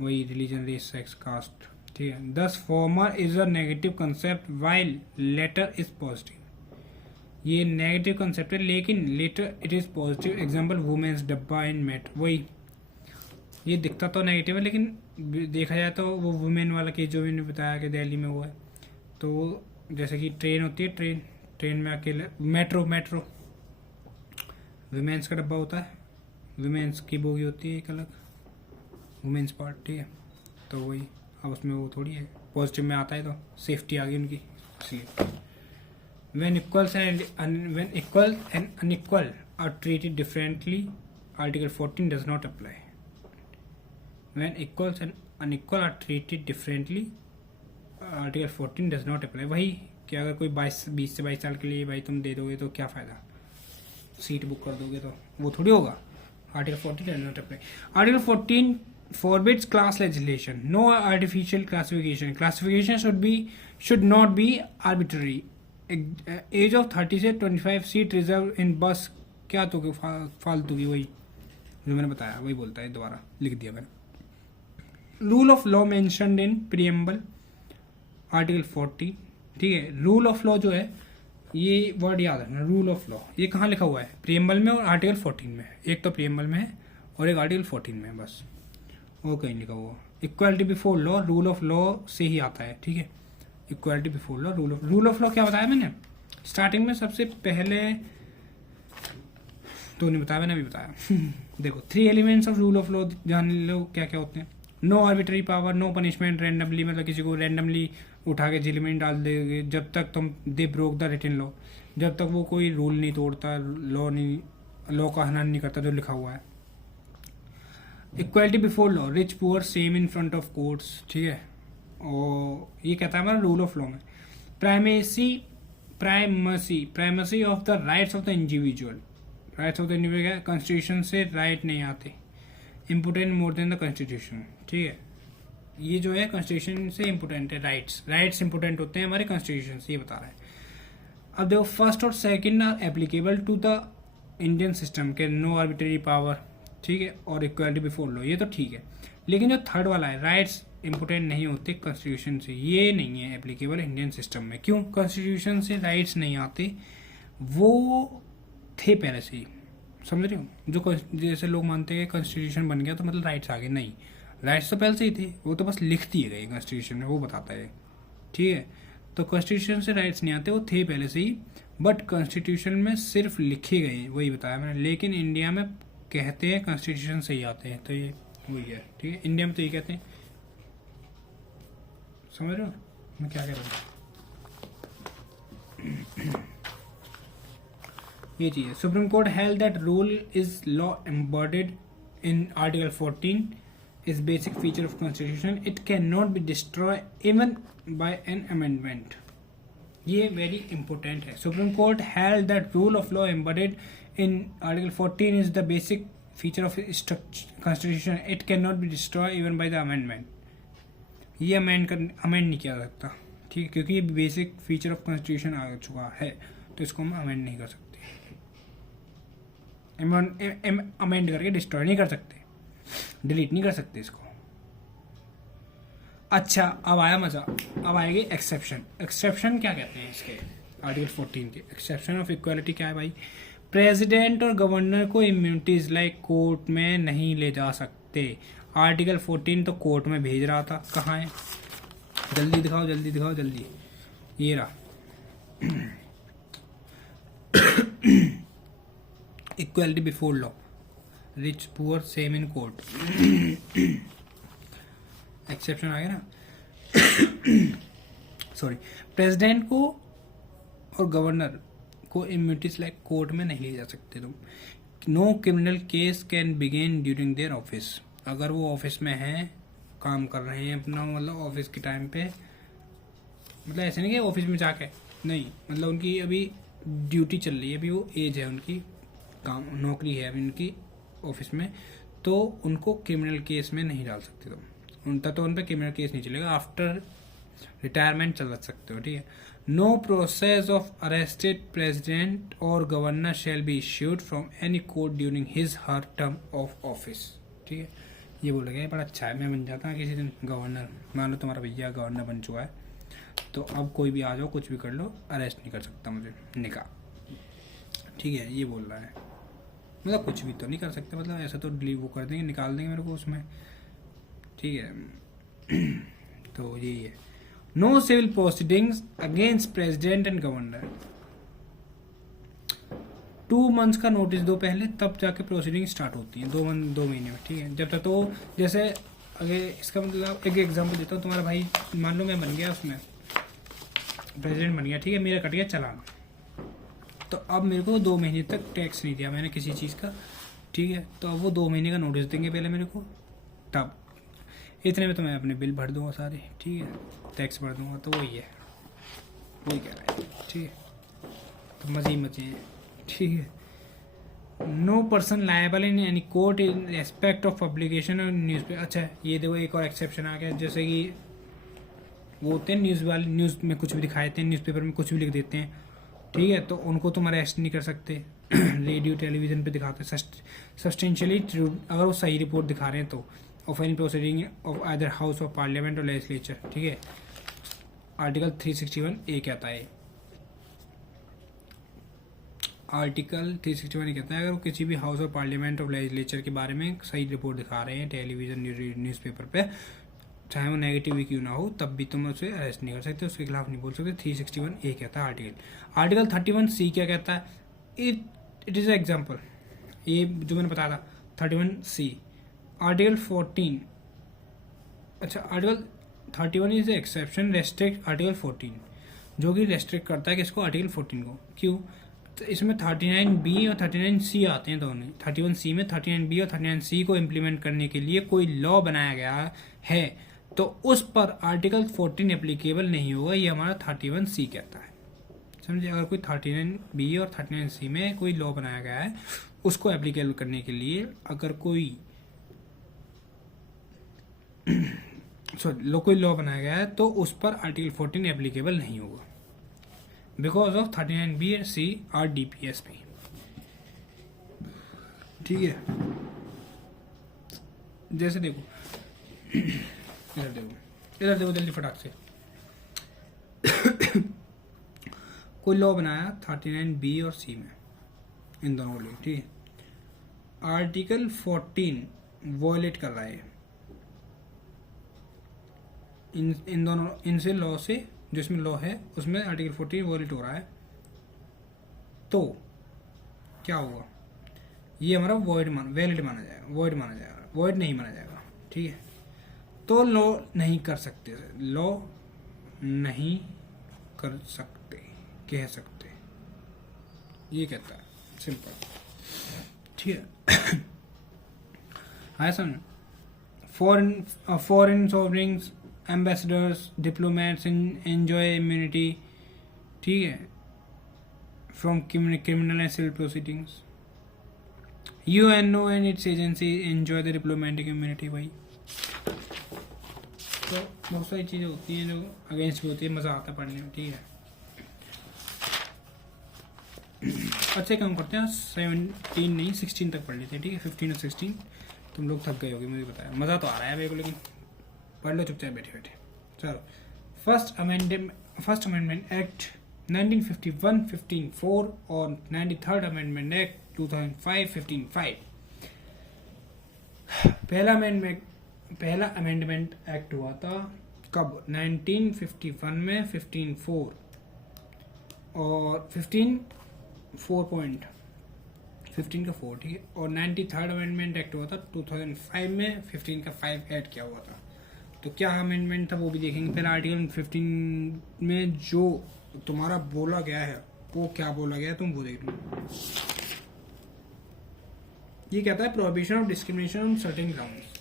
वही रिलीजन, रेस, सेक्स, कास्ट, ठीक है। Thus former is a negative concept while latter is positive, ये नेगेटिव कंसेप्ट है लेकिन latter it is positive. Example women's डब्बा इन मेट, वही, ये दिखता तो नेगेटिव है लेकिन देखा जाए तो वो वुमेन वाला केस जो मैंने बताया कि दिल्ली में हुआ है, तो जैसे कि ट्रेन होती है, ट्रेन में अकेले, मेट्रो वुमेन्स का डब्बा होता है, वुमेन्स की बोगी होती है एक अलग, वुमेन्स पार्ट, ठीक है। तो वही, अब उसमें वो थोड़ी है, पॉजिटिव में आता है तो सेफ्टी आ गई उनकी, इसलिए। When equal and unequal are treated differently, Article 14 does not apply. When equals and unequal are treated differently, Article 14 does not apply. वही कि अगर कोई 20 से 22 साल के लिए भाई तुम दे दोगे तो क्या फ़ायदा, सीट बुक कर दोगे तो वो थोड़ी होगा। Article 14 does not apply. Article 14 forbids class legislation. No artificial classification. Classification should not be arbitrary. Age of 30 से 25 सीट रिजर्व इन बस, क्या तो फालतू की, वही जो मैंने बताया वही बोलता है, दोबारा लिख दिया मैंने। Rule of law mentioned in preamble article 40, ठीक है। रूल ऑफ लॉ जो है, ये वर्ड याद रखना, रूल ऑफ लॉ, ये कहाँ लिखा हुआ है? प्रीएम्बल में और आर्टिकल 14 में, एक तो प्रीएम्बल में है और एक आर्टिकल 14 में है, बस, वो कहीं लिखा हुआ। Equality before law, rule of law से ही आता है, ठीक है। Equality before law, rule of law क्या बताया मैंने स्टार्टिंग में? सबसे पहले तो नहीं बताया मैंने, अभी बताया। देखो, 3 elements of rule of law जान लो क्या क्या होते हैं। No arbitrary power, no punishment randomly, मतलब किसी को रैंडमली उठा के जेल में डाल देगे जब तक तुम they broke the written law, जब तक वो कोई रूल नहीं तोड़ता, लॉ नहीं लॉ का हनन नहीं करता जो लिखा हुआ है। Equality before law, rich poor same in front of courts, ठीक है। और ये कहता है हमारा रूल ऑफ लॉ में primacy of the rights of the individual. Rights of the individual क्या, कॉन्स्टिट्यूशन से राइट नहीं आते, important more than the constitution, ठीक है। ये जो है कॉन्स्टिट्यूशन से इम्पोर्टेंट है, राइट्स इम्पोर्टेंट होते हैं हमारे कॉन्स्टिट्यूशन से, ये बता रहा है। अब देखो फर्स्ट और second are applicable to the Indian system के, नो आर्बिट्रेरी पावर, ठीक है, और इक्वालिटी बिफोर लॉ, ये तो ठीक है। लेकिन जो थर्ड वाला है, राइट्स इंपोर्टेंट नहीं होते कॉन्स्टिट्यूशन से, ये नहीं है एप्लीकेबल इंडियन सिस्टम में। क्यों कॉन्स्टिट्यूशन से राइट्स नहीं आते, वो थे पहले से ही, समझ रहे हो। जो जैसे लोग मानते हैं कॉन्स्टिट्यूशन बन गया तो मतलब राइट्स आ गए, नहीं, राइट्स तो पहले से ही थे, वो तो बस लिख दिए गए कॉन्स्टिट्यूशन में, वो बताता है, ठीक है। तो कॉन्स्टिट्यूशन से राइट्स नहीं आते, वो थे पहले से ही, बट कॉन्स्टिट्यूशन में सिर्फ लिखे गए, वही बताया मैंने। लेकिन इंडिया में कहते हैं कॉन्स्टिट्यूशन से ही आते हैं, तो ये वही है, ठीक है। इंडिया में तो ये कहते हैं, समझ रहे हो मैं क्या कह रहा हूँ। ये चीज है, supreme court held that rule is law embodied in article 14 is basic feature of constitution, it cannot be destroyed even by an amendment। ये very important है। Supreme Court held that rule of law embodied in Article 14 is the basic feature of constitution, it cannot be destroyed even by the amendment। ये amend नहीं किया जा सकता, ठीक है, क्योंकि ये basic feature of constitution आ चुका है, तो इसको हम amend नहीं कर सकते, amend करके destroy नहीं कर सकते, डिलीट नहीं कर सकते इसको। अच्छा अब आया मजा, अब आएगी एक्सेप्शन। एक्सेप्शन क्या कहते हैं इसके, आर्टिकल 14 के एक्सेप्शन ऑफ इक्वालिटी क्या है भाई, प्रेसिडेंट और गवर्नर को इम्यूनिटीज लाइक कोर्ट में नहीं ले जा सकते। आर्टिकल 14 तो कोर्ट में भेज रहा था, कहाँ है, जल्दी दिखाओ जल्दी दिखाओ जल्दी, ये रहा। Equality before law, rich poor same in court, exception आ गया ना। सॉरी, प्रेसिडेंट को और गवर्नर को इम्यूनिटीज लाइक कोर्ट में नहीं ले जा सकते तुम। No criminal case can begin during their office, अगर वो ऑफिस में हैं, काम कर रहे हैं अपना, मतलब ऑफिस के टाइम पे, मतलब ऐसे नहीं कि ऑफिस में जाके, नहीं, मतलब उनकी अभी ड्यूटी चल रही है, अभी वो एज है उनकी, काम नौकरी है अभी उनकी ऑफिस में, तो उनको क्रिमिनल केस में नहीं डाल सकते तुम, उनका तो उन पर क्रिमिनल केस नहीं चलेगा, आफ्टर रिटायरमेंट चल सकते हो, ठीक है। No process of arrested president or governor shall be issued from any court during his her term of office, ठीक है। ये बोला गया बड़ा अच्छा है, मैं बन जाता किसी दिन गवर्नर, मान लो तुम्हारा भैया गवर्नर बन चुका है, तो अब कोई भी आ जाओ कुछ भी कर लो, अरेस्ट नहीं कर सकता मुझे, निकाह, ठीक है, ये बोल रहा है। मतलब कुछ भी तो नहीं कर सकते, मतलब ऐसा तो डिलीव वो कर देंगे, निकाल देंगे मेरे को उसमें, ठीक है। तो यही है, no civil proceedings against president and governor, 2 months का नोटिस दो पहले, तब जाके प्रोसीडिंग स्टार्ट होती है, 2 महीने में, ठीक है। जब तक तो जैसे अगर इसका मतलब एक एग्जांपल देता हूँ, तुम्हारा भाई मान लो मैं बन गया उसमें प्रेसिडेंट बन गया, ठीक है, मेरा कट गया चालान, तो अब मेरे को 2 महीने तक टैक्स नहीं दिया मैंने किसी चीज़ का, ठीक है, तो अब वो 2 महीने का नोटिस देंगे पहले मेरे को, तब इतने में तो मैं अपने बिल भर दूंगा सारे, ठीक है, टैक्स भर दूंगा, तो वही है, वही कह रहा है, ठीक है, तो मजे ही मजे हैं, ठीक है। No person liable in any court in respect of publication और न्यूज़ पेपर। अच्छा ये देखो एक और एक्सेप्शन आ गया, जैसे कि वो होते हैं न्यूज़ वाले, न्यूज़ में कुछ भी दिखाए थे, न्यूज़पेपर में कुछ भी लिख देते हैं, ठीक है, तो उनको तुम अरेस्ट नहीं कर सकते। रेडियो टेलीविजन पे दिखाते सब्सटेंशियली ट्रू, अगर वो सही रिपोर्ट दिखा रहे हैं तो, of any proceeding of either house of parliament और लेजिस्लेचर, ठीक है। आर्टिकल 361 ए कहता है, आर्टिकल 361 ये कहता है, अगर वो किसी भी हाउस ऑफ पार्लियामेंट और लेजिस्लेचर के बारे में सही रिपोर्ट दिखा रहे हैं टेलीविजन न्यूज़पेपर पे, चाहे वो नेगेटिव भी क्यों ना हो, तब भी तुम उसे अरेस्ट नहीं कर सकते, उसके खिलाफ नहीं बोल सकते। 361 ए कहता है आर्टिकल। आर्टिकल 31 सी क्या कहता है, इट इज एग्जाम्पल, ये जो मैंने बताया था 31 सी। आर्टिकल 14, अच्छा article 31 is exception restrict article 14, जो कि रेस्ट्रिक्ट करता है किसको, आर्टिकल 14 को। क्यों, इसमें 39B और 39C आते हैं दोनों। 31C में 39B और 39C को इम्प्लीमेंट करने के लिए कोई लॉ बनाया गया है तो उस पर आर्टिकल 14 एप्लीकेबल नहीं होगा, ये हमारा 31C कहता है। समझे? अगर कोई 39B और 39C में कोई लॉ बनाया गया है उसको एप्लीकेबल करने के लिए अगर कोई कोई लॉ बनाया गया है तो उस पर आर्टिकल 14 एप्लीकेबल नहीं होगा बिकॉज ऑफ 39B और DPSP। ठीक है, जैसे देखो इधर देखो जल्दी फटाक से। कोई लॉ बनाया 39B और C में, इन दोनों को लिए, ठीक है। आर्टिकल 14 वॉयलेट कर रहा है इन दोनों, इनसे लॉ से, जो इसमें लॉ है उसमें आर्टिकल 14 वॉयलेट हो रहा है, तो क्या होगा? ये हमारा वैलिड माना जाएगा, वॉइड नहीं माना जाएगा। ठीक है, तो लॉ नहीं कर सकते, कह सकते, ये कहता है, सिंपल। ठीक है। आया समझ? Foreign sovereigns, ambassadors, diplomats enjoy immunity, ठीक है, from criminal and civil proceedings. UNO and its agency enjoy the diplomatic immunity. भाई तो बहुत सारी चीज़ें होती हैं जो अगेंस्ट भी होती है, मज़ा आता है पढ़ने में। ठीक है, अच्छे काम करते हैं। 17 नहीं 16 तक पढ़ लेते हैं। ठीक है, 15 और 16 तुम लोग थक गए होगे, मुझे बताया। मज़ा तो आ रहा है मेरे को, लेकिन पढ़ लो चुपचाप बैठे बैठे। चलो, फर्स्ट अमेंडमेंट एक्ट 1951 15(4) और 93rd अमेंडमेंट एक्ट 2005 15(5). पहला अमेंडमेंट एक्ट हुआ था कब? 1951 में 15(4) और 15 का 4, ठीक है। और 93rd अमेंडमेंट एक्ट हुआ था 2005 में, 15 का 5 ऐड किया हुआ था। तो क्या अमेंडमेंट था वो भी देखेंगे। पहले आर्टिकल 15 में जो तुम्हारा बोला गया है वो क्या बोला गया है तुम वो देख लो। ये कहता है prohibition of discrimination on certain grounds.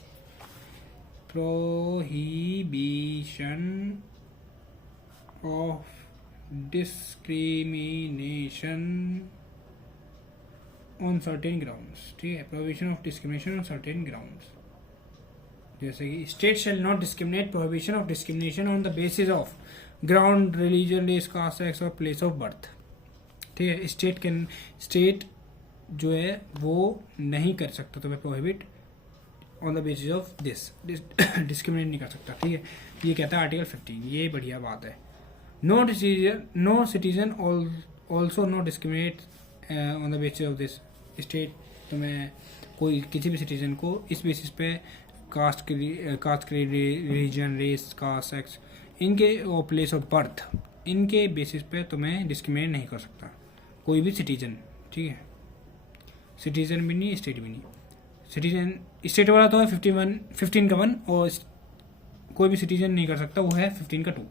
Prohibition of discrimination on certain grounds. ठीक है, prohibition of discrimination on certain grounds, जैसे कि state shall not discriminate, prohibition of discrimination on the basis of ground, religion, race, caste, sex और place of birth. ठीक है, state जो है वो नहीं कर सकता तुम्हें prohibit on the basis of this, discriminate नहीं कर सकता। ठीक है, ये कहता है आर्टिकल 15। ये बढ़िया बात है। No citizen also no discriminate on the basis of this. State तुम्हें कोई किसी भी सिटीजन को इस बेसिस पे कास्ट के रिलीजन, रेस, कास्ट, सेक्स इनके और प्लेस ऑफ बर्थ इनके बेसिस पे तुम्हें डिस्क्रिमिनेट नहीं कर सकता कोई भी सिटीजन। ठीक है, सिटीजन भी नहीं, स्टेट भी नहीं। सिटीजन स्टेट वाला तो है 15 का 1 और कोई भी सिटीजन नहीं कर सकता, वो है 15 का 2।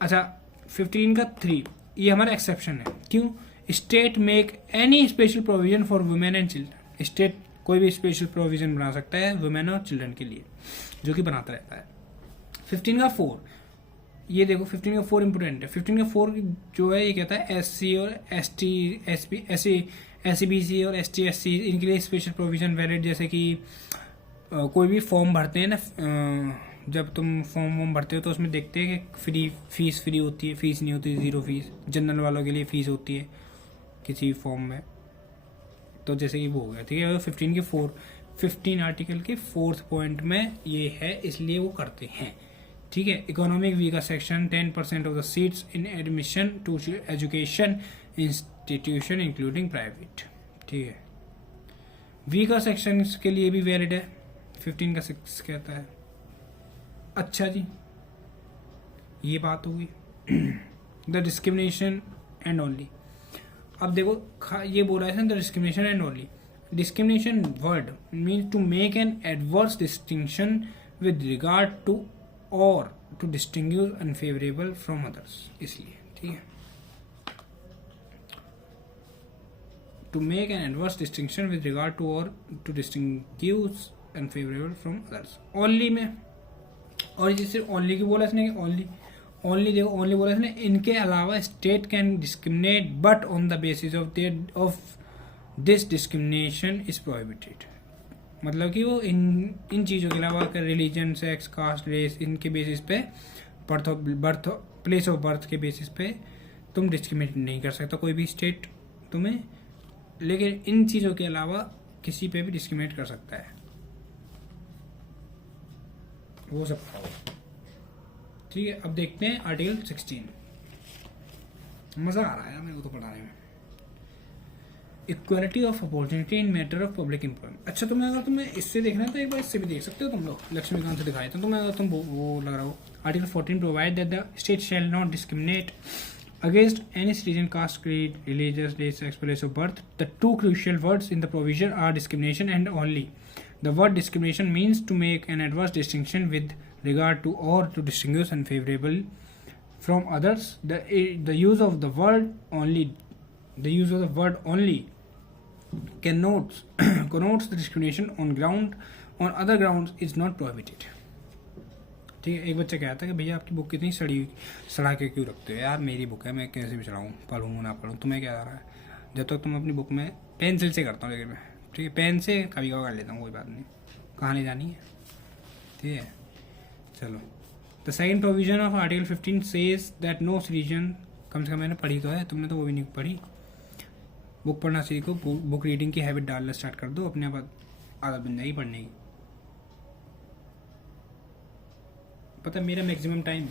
अच्छा, 15 का 3 ये हमारा एक्सेप्शन है। क्यों? State make any special provision for women and children. State कोई भी स्पेशल प्रोविजन बना सकता है वुमेन और चिल्ड्रन के लिए, जो कि बनाता रहता है। 15 का 4 ये देखो, 15 का 4 इंपोर्टेंट है। 15 का 4 जो है ये कहता है SC और ST, SCBC और ST/SC इनके लिए स्पेशल प्रोविजन वैलिड। जैसे कि कोई भी फॉर्म भरते हैं ना, जब तुम फॉर्म भरते हो तो उसमें देखते हैं कि फीस फ्री होती है, फीस नहीं होती, 0 फीस। जनरल वालों के लिए फीस होती है किसी फॉर्म में, तो जैसे कि वो हो गया। ठीक है, 15 के 15 आर्टिकल के 4th पॉइंट में ये है, इसलिए वो करते हैं। ठीक है, economic weaker section 10% of the seats in admission to education institution including private. ठीक है, वीकर सेक्शन के लिए भी वैलिड है, 15 का 6 कहता है। अच्छा जी, ये बात होगी। The discrimination and only. अब देखो ये बोल रहा है the discrimination and only. Discrimination word means to make an adverse distinction with regard to or to distinguish unfavourable from others, इसलिए। ठीक है, to make an adverse distinction with regard to or to distinguish unfavorable from others. Only में, और जैसे only की बोला इसने, only देखो, only बोला इसने, इनके अलावा state can discriminate but on the basis of this discrimination is prohibited. मतलब कि वो इन चीज़ों के अलावा रिलीजन, सेक्स, कास्ट, रेस, इनके बेसिस पे, बर्थ प्लेस ऑफ बर्थ के बेसिस पे तुम डिस्क्रिमिनेट नहीं कर सकता कोई भी स्टेट तुम्हें, लेकिन इन चीज़ों के अलावा किसी पे भी डिस्क्रिमिनेट कर सकता है, वो सब खाओ। ठीक है, अब देखते हैं आर्टिकल 16। मज़ा आ रहा है मेरे को तो पढ़ाने में। Equality of opportunity in matter of public employment. अच्छा, तुम्हें अगर तुम्हें इससे देखना है तो एक बार इससे भी देख सकते हो तुम लोग, लक्ष्मीकांत से दिखाए तो तुम्हें अगर तुम वो लग रहा हो। Article 14 provide that the state shall not discriminate against any religion, caste, creed, religious, race, sex, place of birth. The two crucial words in the provision are discrimination and only. The word discrimination means to make an adverse distinction with regard to or to distinguish unfavorable from others. The use of the word only connotes the discrimination on other grounds is not prohibited. ठीक है, एक बच्चा कहता है कि भैया आपकी book कितनी सड़ा के क्यों रखते हो यार, मेरी बुक है, मैं कैसे भी चढ़ाऊँ, पढ़ूँ ना पढ़ूँ, तुम्हें क्या आ रहा है। जब तक तुम अपनी बुक में पेंसिल से करता हूँ, लेकिन मैं ठीक है पेन से कभी कभी कर लेता हूँ, कोई बात नहीं, कहाँ नहीं जानी है। ठीक है, चलो। The second provision of article 15 says that no citizen, कम से कम मैंने पढ़ी तो है, तुमने तो वो भी नहीं पढ़ी। बुक पढ़ना सीखो, बुक रीडिंग की हैबिट डालना स्टार्ट कर दो, अपने आप आदत बन जाएगी पढ़ने की। पता है मेरा मैक्सिमम टाइम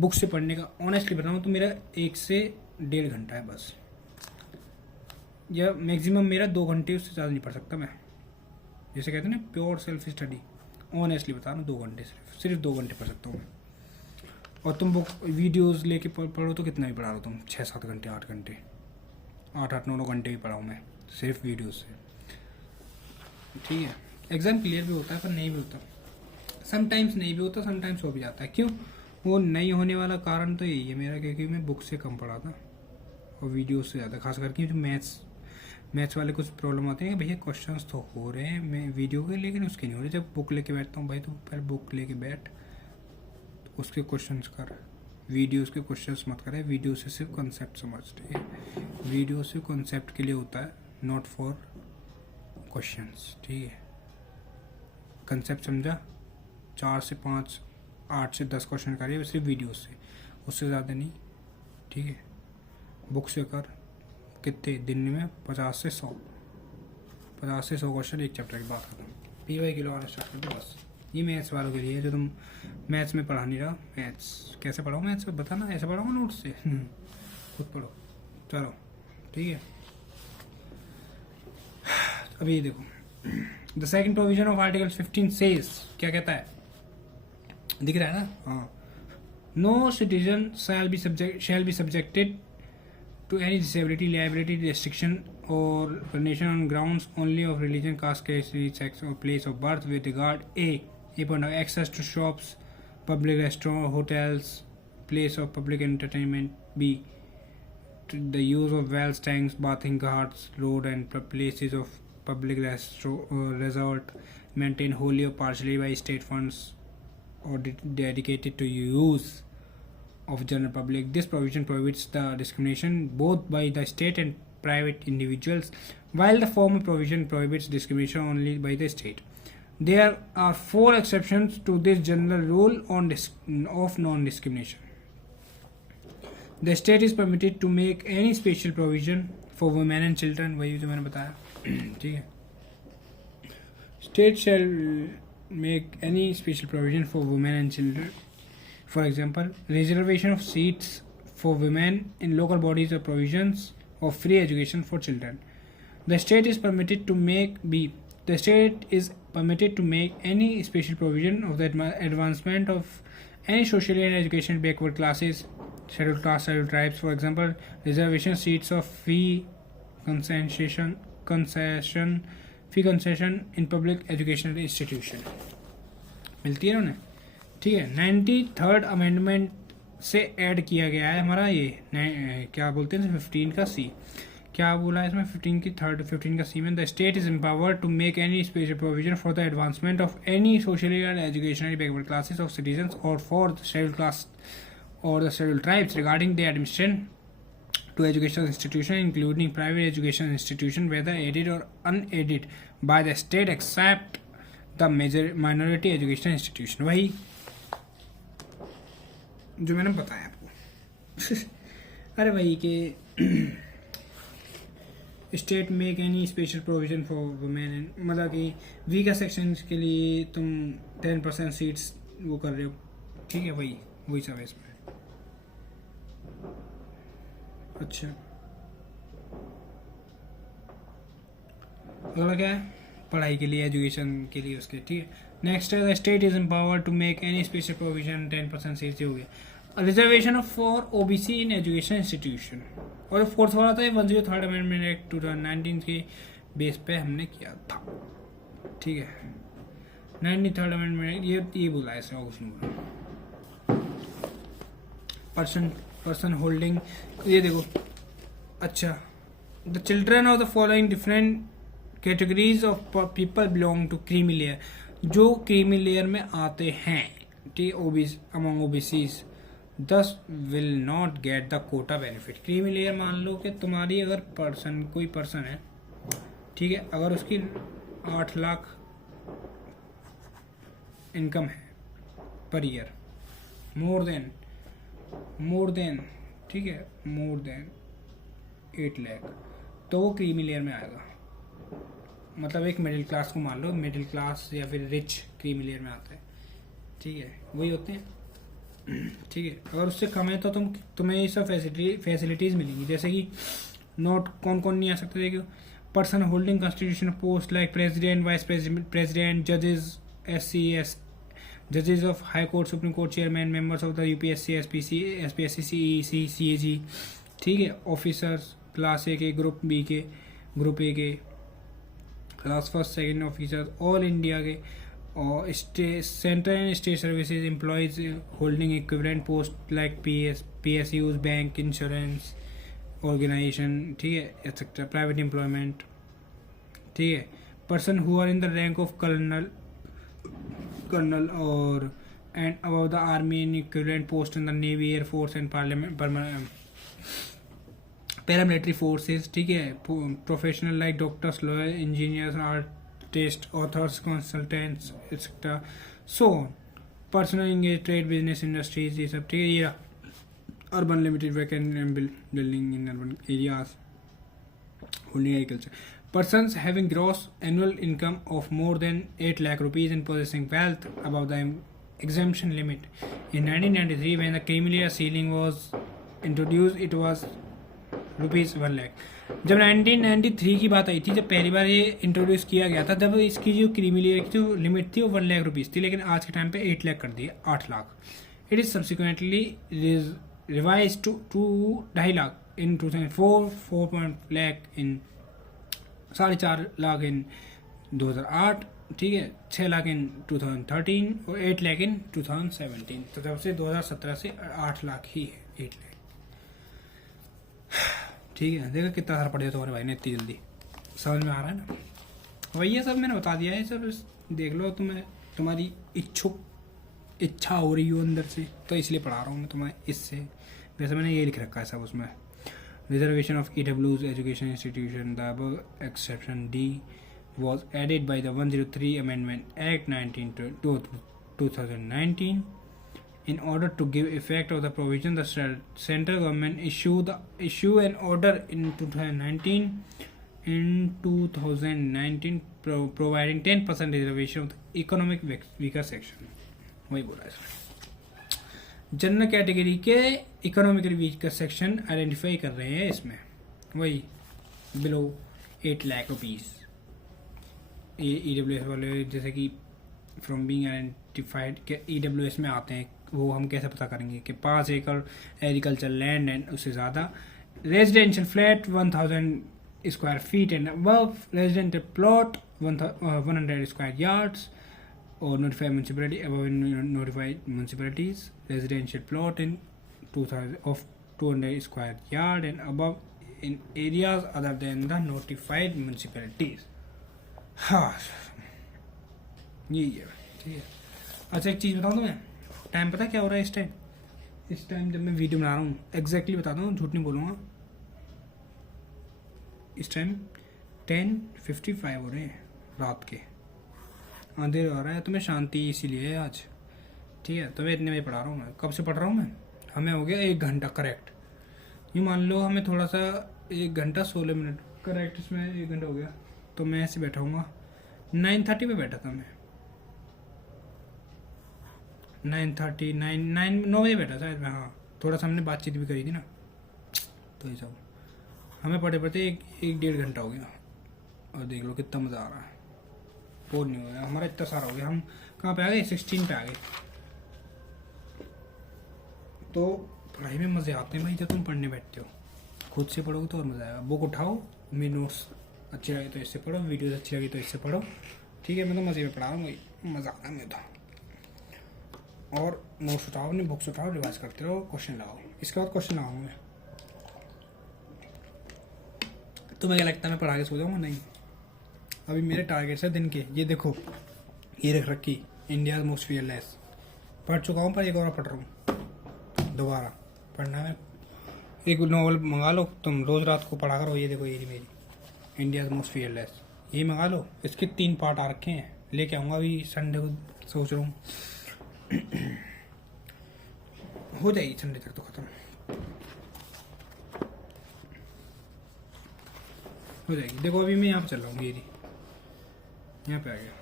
बुक से पढ़ने का, ऑनेस्टली बताऊँ तो मेरा 1 से 1.5 घंटा है बस, या मैक्सिमम मेरा 2 घंटे, उससे ज़्यादा नहीं पढ़ सकता मैं। जैसे कहते हैं ना प्योर सेल्फ स्टडी, ऑनेस्टली बता रहा हूँ 2 घंटे, सिर्फ 2 घंटे पढ़ सकता हूँ मैं। और तुम बुक वीडियोस लेके पढ़ो तो कितना भी पढ़ा लो तुम, 6-7 घंटे, 8 घंटे, 8-9 घंटे भी पढ़ाऊँ मैं सिर्फ वीडियोस से। ठीक है, एग्ज़ाम क्लियर भी होता है पर नहीं भी होता, समटाइम्स नहीं भी होता, समटाइम्स हो भी जाता है। क्यों वो नहीं होने वाला कारण तो यही है मेरा, क्योंकि मैं बुक से कम पढ़ा था और वीडियो से ज़्यादा, खास करके जो मैथ्स वाले कुछ प्रॉब्लम आते हैं कि भैया क्वेश्चंस तो हो रहे हैं मैं वीडियो के, लेकिन उसके नहीं हो रहे। जब बुक लेके बैठता हूँ भाई, तो पहले बुक लेके बैठ, उसके क्वेश्चंस कर, वीडियोस के क्वेश्चंस मत करे, वीडियो से सिर्फ कॉन्सेप्ट समझ। ठीक है, वीडियो सिर्फ कॉन्सेप्ट के लिए होता है, नॉट फॉर क्वेश्चंस। ठीक है, कंसेप्ट समझा, 4 से 5, 8 से 10 क्वेश्चन करिए सिर्फ वीडियो से, उससे ज़्यादा नहीं। ठीक है, बुक से कर कितने दिन में 50 से 100 क्वेश्चन एक चैप्टर की बात खत्म। PY किलो आना स्टार्ट कर दो बस। ये मैथ्स वालों के लिए है जो तुम मैथ्स में पढ़ा नहीं रहा। मैथ्स कैसे पढ़ाओ, मैथ्स में बताना, ऐसे पढ़ाओ नोट्स से खुद पढ़ो। चलो ठीक है, अभी ये देखो, the second provision of article 15 says, क्या कहता है, दिख रहा है ना, हाँ। No citizen shall be subjected to any disability, liability, restriction or condition on grounds only of religion, caste, caste, sex or place of birth with regard A. access to shops, public restaurants, hotels, place of public entertainment. B. to the use of wells, tanks, bathing ghats, road and places of public resort maintained wholly or partially by state funds or dedicated to use of general public. This provision prohibits the discrimination both by the state and private individuals, while the former provision prohibits discrimination only by the state. There are 4 exceptions to this general rule of non-discrimination. The state is permitted to make any special provision for women and children, वही जो मैंने बताया। ठीक है, state shall make any special provision for women and children. For example, reservation of seats for women in local bodies or provisions of free education for children. The state is permitted to make any special provision of the advancement of any socially and educational backward classes, scheduled caste, scheduled tribes. For example, reservation seats of fee concession in public educational institution. मिलती है उन्हें। ठीक है, 93rd amendment से add किया गया है हमारा ये क्या बोलते हैं 15 का C। क्या बोला है इसमें 15 की थर्ड 15 का सी में, the state is empowered to make any special provision for the advancement of any socially and educationally backward classes of citizens or for the scheduled class or the scheduled tribes regarding the admission to educational institution including private education institution whether aided or unaided by the state except the major minority education institution. वही जो मैंने बताया आपको अरे वही के state make any special provision for women, मतलब कि वीकर सेक्शन के लिए तुम 10% सीट्स वो कर रहे हो, ठीक है, वही सब है इसमें. अच्छा, अगला क्या है, पढ़ाई के लिए, एजुकेशन के लिए उसके, ठीक है. नेक्स्ट है the state is empowered to make any special provision 10% seats हो गया. Reservation for OBC in education institution. और फोर्थ वाला था 103rd अमेंडमेंट एक्ट 2019 के बेस पे हमने किया था, ठीक है. 93rd अमेंडमेंट ये बोला है इसमें, कुछ नहीं बोला. पर्सन होल्डिंग, ये देखो. अच्छा, the children of the following different categories of people belong to creamy layer. जो क्रीमी लेयर में आते हैं, ठीक, OBC among OBCs thus will not get the quota benefit. Creamy layer मान लो कि तुम्हारी अगर कोई पर्सन है, ठीक है, अगर उसकी 8 लाख इनकम है पर ईयर, मोर देन ठीक है, मोर देन 8 लाख, तो वो क्रीमी लेयर में आएगा. मतलब एक मिडिल क्लास को मान लो, मिडिल क्लास या फिर रिच क्रीमी लेयर में आता है, ठीक है, वही होते हैं, ठीक है. अगर उससे कम है तो तुम्हें ये सब फैसिलिटीज मिलेंगी, जैसे कि नोट कौन कौन नहीं आ सकते. देखिए, person holding constitution post like president, vice president, जजेस, SCS, जजेस of high court, supreme court chairman, members of the UPSC, SPSC, CEC, CAG, ठीक है. ऑफिसर्स क्लास ए के, ग्रुप बी के, ग्रुप ए के, class first second officers, all India के, और central and state services employees holding equivalent post like PSUs, bank, insurance organisation, ठीक है, etcetera. Private employment, ठीक है. Person who are in the rank of colonel or and above the army in equivalent post in the navy, air force and paramilitary forces, ठीक है. Professional like doctors, lawyer, engineers, artist, authors, consultants, etcetera. So personal engage, trade, business, industries, ये सब, ठीक है. ये urban limited vacant building in urban areas, holding agriculture. Persons having gross annual income of more than 8 lakh rupees and possessing wealth above the exemption limit. In 1993, when the creamy layer ceiling was introduced, it was rupees 1 lakh. जब 1993 की बात आई थी, जब पहली बार ये introduce किया गया था, तब इसकी जो क्रीमी लेयर की जो लिमिट थी वो 1 लाख रुपीज़ थी, लेकिन आज के टाइम पे 8 लाख कर दिए, 8 lakh. It is subsequently revise to 2.5 lakh in 2004, 4 lakh in 4.5 lakh in 2008, ठीक है, 6 लाख इन 2013 और 8 लाख इन 2017. तो तब से 2017 से 8 लाख ही है, 8 लाख, ठीक है. देखो कितना असर पड़ जाए तुम्हारे भाई ने इतनी जल्दी, समझ में आ रहा है ना. वही ये सब मैंने बता दिया है, सब देख लो. तुम्हारी इच्छा हो रही हो अंदर से, तो इसलिए पढ़ा रहा हूँ मैं तुम्हें इससे. वैसे मैंने ये लिख रखा है सब उसमें. Reservation of EW's education institution. The above exception D was added by the 103 Amendment Act 2019. In order to give effect of the provision, the central government issue an order in 2019 providing 10% reservation of the economic weaker section. वही बोला है. General category के economically weaker section identify कर रहे हैं इसमें, वही below 8 lakh rupees. ये EWS वाले, जैसे कि फ्रॉम बीइंग आइडेंटिफाइड के EWS में आते हैं, वो हम कैसे पता करेंगे कि 5 एकड़ एग्रीकल्चर लैंड एंड उससे ज़्यादा, residential flat 1000 square feet and above, residential plot 100 square yards, or notify municipality above notified municipalities. Residential plot in 2000 of 200 square yard and above in areas other than the notified municipalities. हाँ यही है, ठीक है। अच्छा एक चीज़ बताऊँ तुम्हें, time पता क्या हो रहा है इस टाइम जब मैं वीडियो बना रहा हूँ, एग्जैक्टली बताता हूँ, झूठ नहीं बोलूँगा। इस टाइम 10:55 हो रहे हैं रात के, अंधेरा हो रहा है। तुम्हें शांति इसीलिए है आज, ठीक है। तुम्हें इतने बजे पढ़ा रहा हूँ मैं। कब से पढ़ रहा हूँ मैं? हमें हो गया 1 घंटा करेक्ट। यूँ मान लो हमें थोड़ा सा 1 घंटा 16 मिनट करेक्ट, इसमें 1 घंटा हो गया। तो मैं ऐसे बैठा हूँ 9:30 पे बैठा था मैं, 9 बजे बैठा शायद मैं। हाँ थोड़ा सा हमने बातचीत भी करी थी ना, तो ये सब हमें पढ़े पढ़ते 1-1.5 घंटा हो गया। और देख लो कितना मज़ा आ रहा है, बोर नहीं हो गया हमारा, इतना सारा हो गया। हम कहाँ पे आ गए? 16 पे आ गए। तो पढ़ाई में मज़े आते हैं भाई जब तुम पढ़ने बैठते हो। खुद से पढ़ोगे तो और मज़ा आएगा। बुक उठाओ, मेरे नोट्स अच्छे लगे तो इससे पढ़ो, वीडियोस अच्छी लगी तो इससे पढ़ो, ठीक है। मैं तो मज़े में पढ़ा रहा हूँ, मज़ा आता है मुझे तो। और नोट्स उठाओ, अपनी बुक्स उठाओ, रिवाइज करते रहो, क्वेश्चन लगाओ। इसके बाद क्वेश्चन लगाऊंगा मैं। तुम्हें क्या लगता है मैं पढ़ा के सो जाऊँगा? नहीं, अभी मेरे टारगेट्स है दिन के। ये देखो, ये रख रखी इंडिया मोस्ट फियरलेस, पढ़ चुका हूँ, पर एक और पढ़ रहा हूँ, दोबारा पढ़ना है। एक नॉवल मंगा लो तुम, रोज़ रात को पढ़ा करो। ये देखो, ये मेरी इंडिया मोस्ट फियरलेस, ये मंगा लो। इसके 3 पार्ट आ रखे हैं, लेके आऊँगा अभी संडे को, सोच रहा हूँ। हो जाएगी संडे तक तो ख़त्म हो जाएगी। देखो अभी मैं यहाँ पे चल रहा हूँ, ये यहाँ पे आ गया,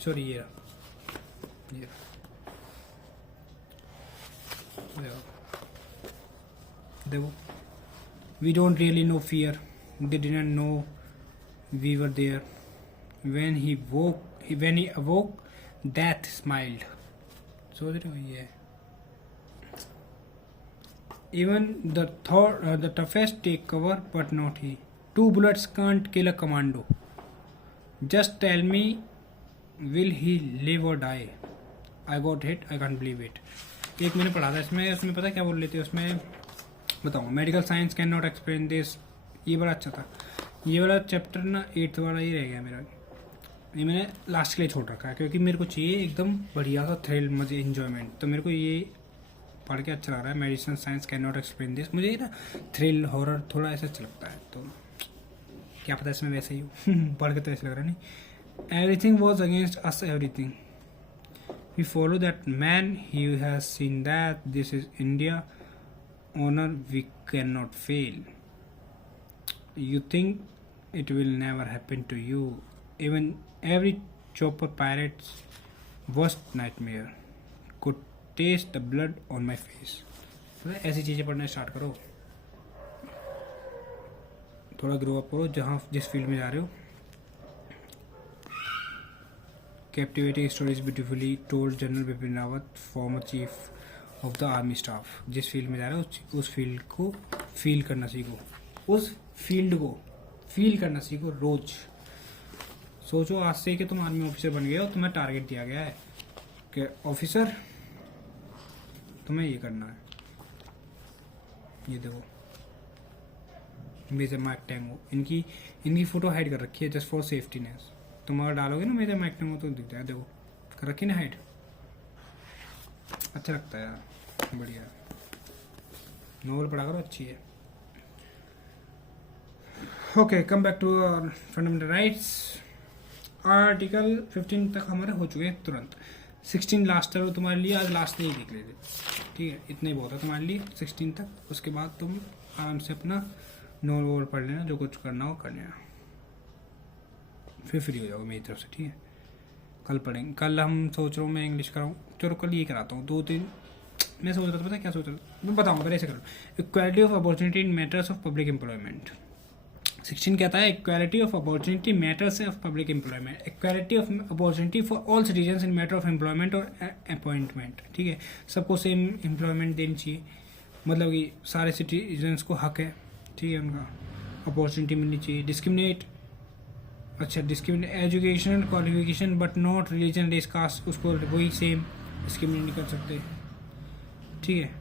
सॉरी ये रहा, देखो we don't really know fear, they didn't know we were there, when he awoke death smiled। सोच रहे हो ये even the toughest take cover but not he, 2 bullets can't kill a commando, just tell me will he live or die, I got hit, I can't believe it। एक मैंने पढ़ा था उसमें पता क्या बोल लेते, उसमें बताऊँ, medical science can not explain this. ये बड़ा अच्छा था, ये वाला चैप्टर ना 8th वाला ही रह गया मेरा। ये मैंने लास्ट के लिए छोड़ रखा है, क्योंकि मेरे को चाहिए एकदम बढ़िया सा थ्रिल, मजे, इन्जॉयमेंट। तो मेरे को ये पढ़ के अच्छा लग रहा है, medicine science can not explain this. मुझे ना थ्रिल हॉरर थोड़ा ऐसा अच्छा लगता है, तो क्या पता इसमें वैसे ही हो। पढ़ के तो ऐसा लग रहा है नहीं। Everything was against us, everything we follow that man, he has seen that this is India, honor we cannot fail, you think it will never happen to you, even every chopper pirate's worst nightmare could taste the blood on my face। ऐसी चीज़ें पढ़ना start करो, थोड़ा grow up करो जहाँ जिस field में जा रहे हो। Captivating stories beautifully told, general Bipin Rawat, former chief of the army staff. जिस फील्ड में जा रहे हो उस फील्ड को फील करना सीखो, उस फील्ड को फील करना सीखो रोज। सोचो आज से कि तुम आर्मी ऑफिसर बन गए हो, तुम्हें टारगेट दिया गया है कि ऑफिसर तुम्हें ये करना है। ये देखो मेजर मार्क टैंगो, इनकी फोटो हाइड कर रखी है जस्ट फॉर सेफ्टीनेस। तुम अगर डालोगे ना मेजर मार्क टैंगो तो दिख जाए, देखो कर रखी ना हाइड, अच्छा लगता है यार, बढ़िया। नॉवल पढ़ा करो, अच्छी है। Okay, come back to fundamental rights. Article 15 तक हमारे हो चुके हैं तुरंत। 16 लास्ट है तुम्हारे लिए, आज लास्ट नहीं देख लेते, ठीक है। इतना ही बहुत है तुम्हारे लिए 16 तक। उसके बाद तुम आराम से अपना नॉवल पढ़ लेना, जो कुछ करना हो कर लेना, फिर फ्री हो जाओगे मेरी तरफ से, ठीक है। कल पढ़ेंगे, कल हम सोच रहा हूँ मैं इंग्लिश कराऊँ, चलो कल ये कराता हूँ 2-3। मैं सोच रहा था, पता क्या सोच रहा था, मैं बताऊँगा पहले ऐसे करो। Equality of opportunity in matters of public employment. 16 कहता है equality of opportunity matters of public employment, equality of opportunity for all citizens in matter of employment or appointment, ठीक है। सबको सेम एम्प्लॉयमेंट देनी चाहिए, मतलब कि सारे सिटीजन्स को हक है, ठीक है, उनका अपॉर्चुनिटी मिलनी चाहिए। डिस्क्रिमिनेट, अच्छा discriminate education qualification but not religion race caste, उसको वही सेम डिस्क्रिमिनेट नहीं कर सकते, ठीक है।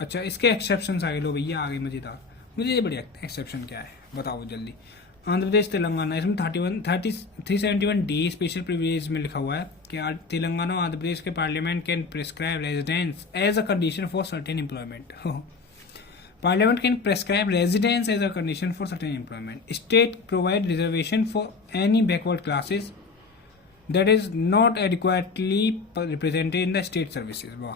अच्छा इसके एक्सेप्शंस आगे लो भैया, आगे मजेदार। मुझे ये बढ़िया एक्सेप्शन क्या है बताओ जल्दी। आंध्र प्रदेश तेलंगाना, इसमें 371D स्पेशल प्रिविलेज में लिखा हुआ है कि तेलंगाना और आंध्र प्रदेश के parliament can prescribe residence as a condition for certain employment. Parliament can prescribe residence as a condition for certain employment. State provide reservation for any backward classes that is not adequately represented in the state services. Wow.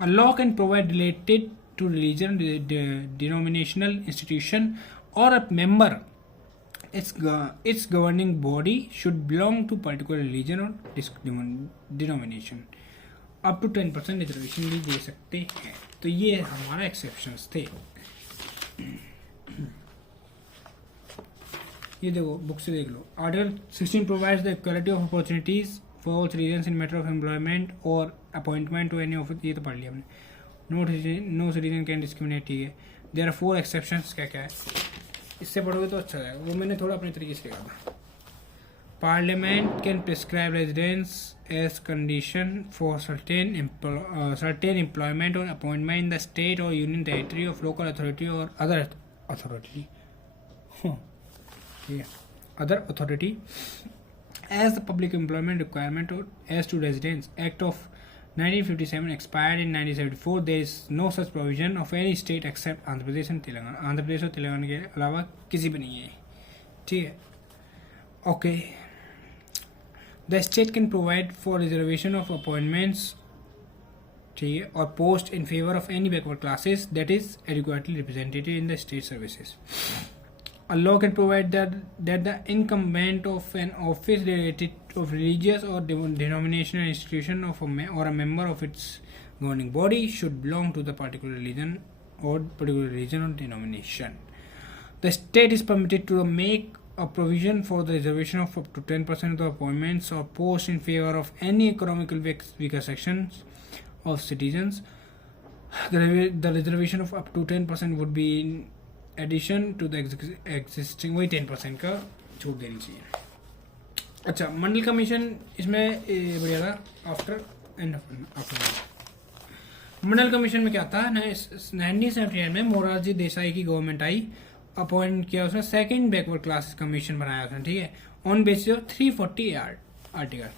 A law can provide related to religion, denominational institution, or a member. Its governing body should belong to particular religion or denomination. Up to 10% reservation भी दे सकते हैं। तो ये हमारा exceptions थे। ये देखो बुक से देख लो। Article 16 provides the equality of opportunities for all citizen in matter of employment or appointment to any office. ये तो पढ़ लिया हमने। नो सिटीजन कैन डिस्क्रिमिनेट, ठीक है। There are 4 exceptions. क्या क्या है इससे पढ़ोगे तो अच्छा है, वो मैंने थोड़ा अपने तरीके से लिखा था। Parliament can prescribe residence as condition for certain employment or appointment in the state or union territory of local authority or other authority. Other authority as the public employment requirement or as to residence. Act of 1957 expired in 1974. There is no such provision of any state except Andhra Pradesh and Telangana. Andhra Pradesh और तेलंगाना के अलावा किसी भी नहीं है, ठीक है। Okay, The state can provide for reservation of appointments, ठीक है, or post in favor of any backward classes that is adequately represented in the state services. A law can provide that the incumbent of an office related of religious or denominational institution of or a member of its governing body should belong to the particular religion or denomination. The state is permitted to make a provision for the reservation of up to 10% of the appointments or posts in favor of any economically weaker sections of citizens. The reservation of up to 10% would be in addition to the existing, वही 10% का छूट देनी चाहिए। अच्छा, मंडल commission इसमें बढ़िया था। After मंडल commission में क्या था, 1979 में मोरारजी देसाई की गवर्नमेंट आई, अपॉइंट किया उसने, सेकंड बैकवर्ड क्लासेस कमीशन बनाया उसने, ठीक है, ऑन बेसिस ऑफ 340 आर्टिकल।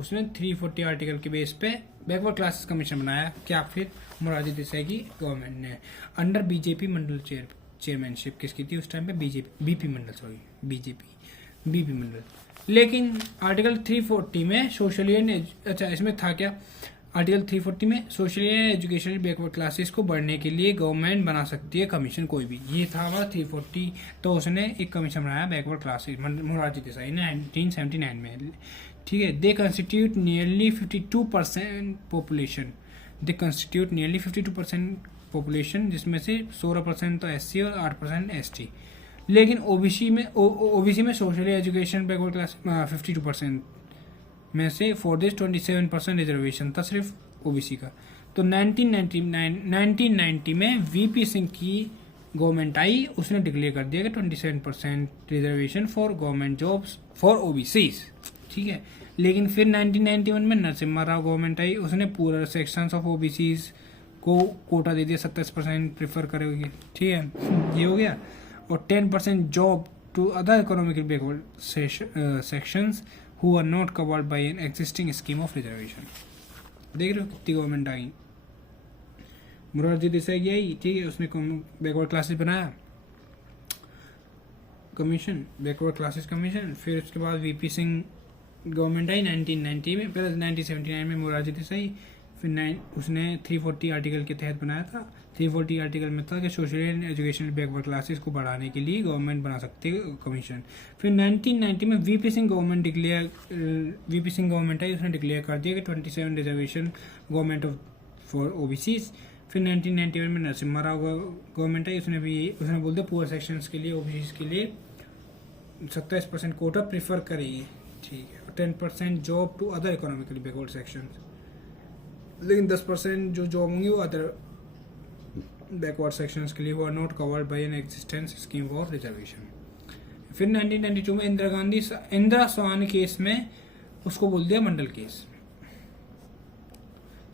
उसने 340 आर्टिकल के बेस पे बैकवर्ड क्लासेस कमीशन बनाया। क्या फिर मोरारजी देसाई की गवर्नमेंट ने, अंडर बीजेपी मंडल चेयरमैनशिप किसकी थी उस टाइम पे, बीपी मंडल। लेकिन आर्टिकल 340 में सोशली एंड, अच्छा इसमें था क्या, आर्टिकल 340 में socially and educational backward classes को बढ़ने के लिए गवर्नमेंट बना सकती है कमीशन कोई भी। ये था हमारा 340। तो उसने एक कमीशन बनाया बैकवर्ड क्लासेस, मोरारजी देसाई ने 1979 में, ठीक है। दे कंस्टिट्यूट नियरली 52% पॉपुलेशन, जिसमें से 16% तो एससी और 8% एसटी। लेकिन ओबीसी में सोशली एजुकेशन बैकवर्ड क्लास 52% में से फॉर दिस 27% रिजर्वेशन था सिर्फ ओबीसी का। तो 1990 में वीपी सिंह की गवर्नमेंट आई, उसने डिक्लेयर कर दिया कि 27% reservation for government jobs for OBCs, ठीक है। लेकिन फिर 1991 में नरसिम्हा राव गवर्नमेंट आई, उसने पूरा सेक्शंस ऑफ ओबीसीज को कोटा दे दिया, 27% प्रेफर करेगी, ठीक है, ये हो गया। और 10% job to other economical backward sections who are not covered by an existing scheme of reservation। देख रहे हो कितनी गवर्नमेंट आई, मोरारजी देसाई की आई, ठीक है, उसने बैकवर्ड क्लासेस बनाया कमीशन, बैकवर्ड क्लासेस कमीशन। फिर उसके बाद वीपी सिंह गवर्नमेंट आई 1990 में, पहले 1979 में मोरारजी देसाई, फिर उसने 340 आर्टिकल के तहत बनाया था। 340 आर्टिकल में था कि social and educational backward classes को बढ़ाने के लिए गवर्नमेंट बना सकती है कमीशन। फिर 1990 में वीपी सिंह गवर्नमेंट आई, उसने डिक्लेयर कर दिया कि 27 रिजर्वेशन गवर्नमेंट फॉर ओबीसीज। फिर 1991 में नरसिम्हा राव गवर्नमेंट आई, उसने बोल दिया पुअर सेक्शंस के लिए, ओबीसीज के लिए 27% कोटा प्रीफर करेगी, ठीक है, और 10% job to other economically backward sections. लेकिन 10% जो जॉब होंगी वो अदर बैकवर्ड सेक्शंस के लिए, वो are not covered by an existence scheme for reservation. फिर 1992 में इंदिरा स्वान केस में उसको बोल दिया Mandal case,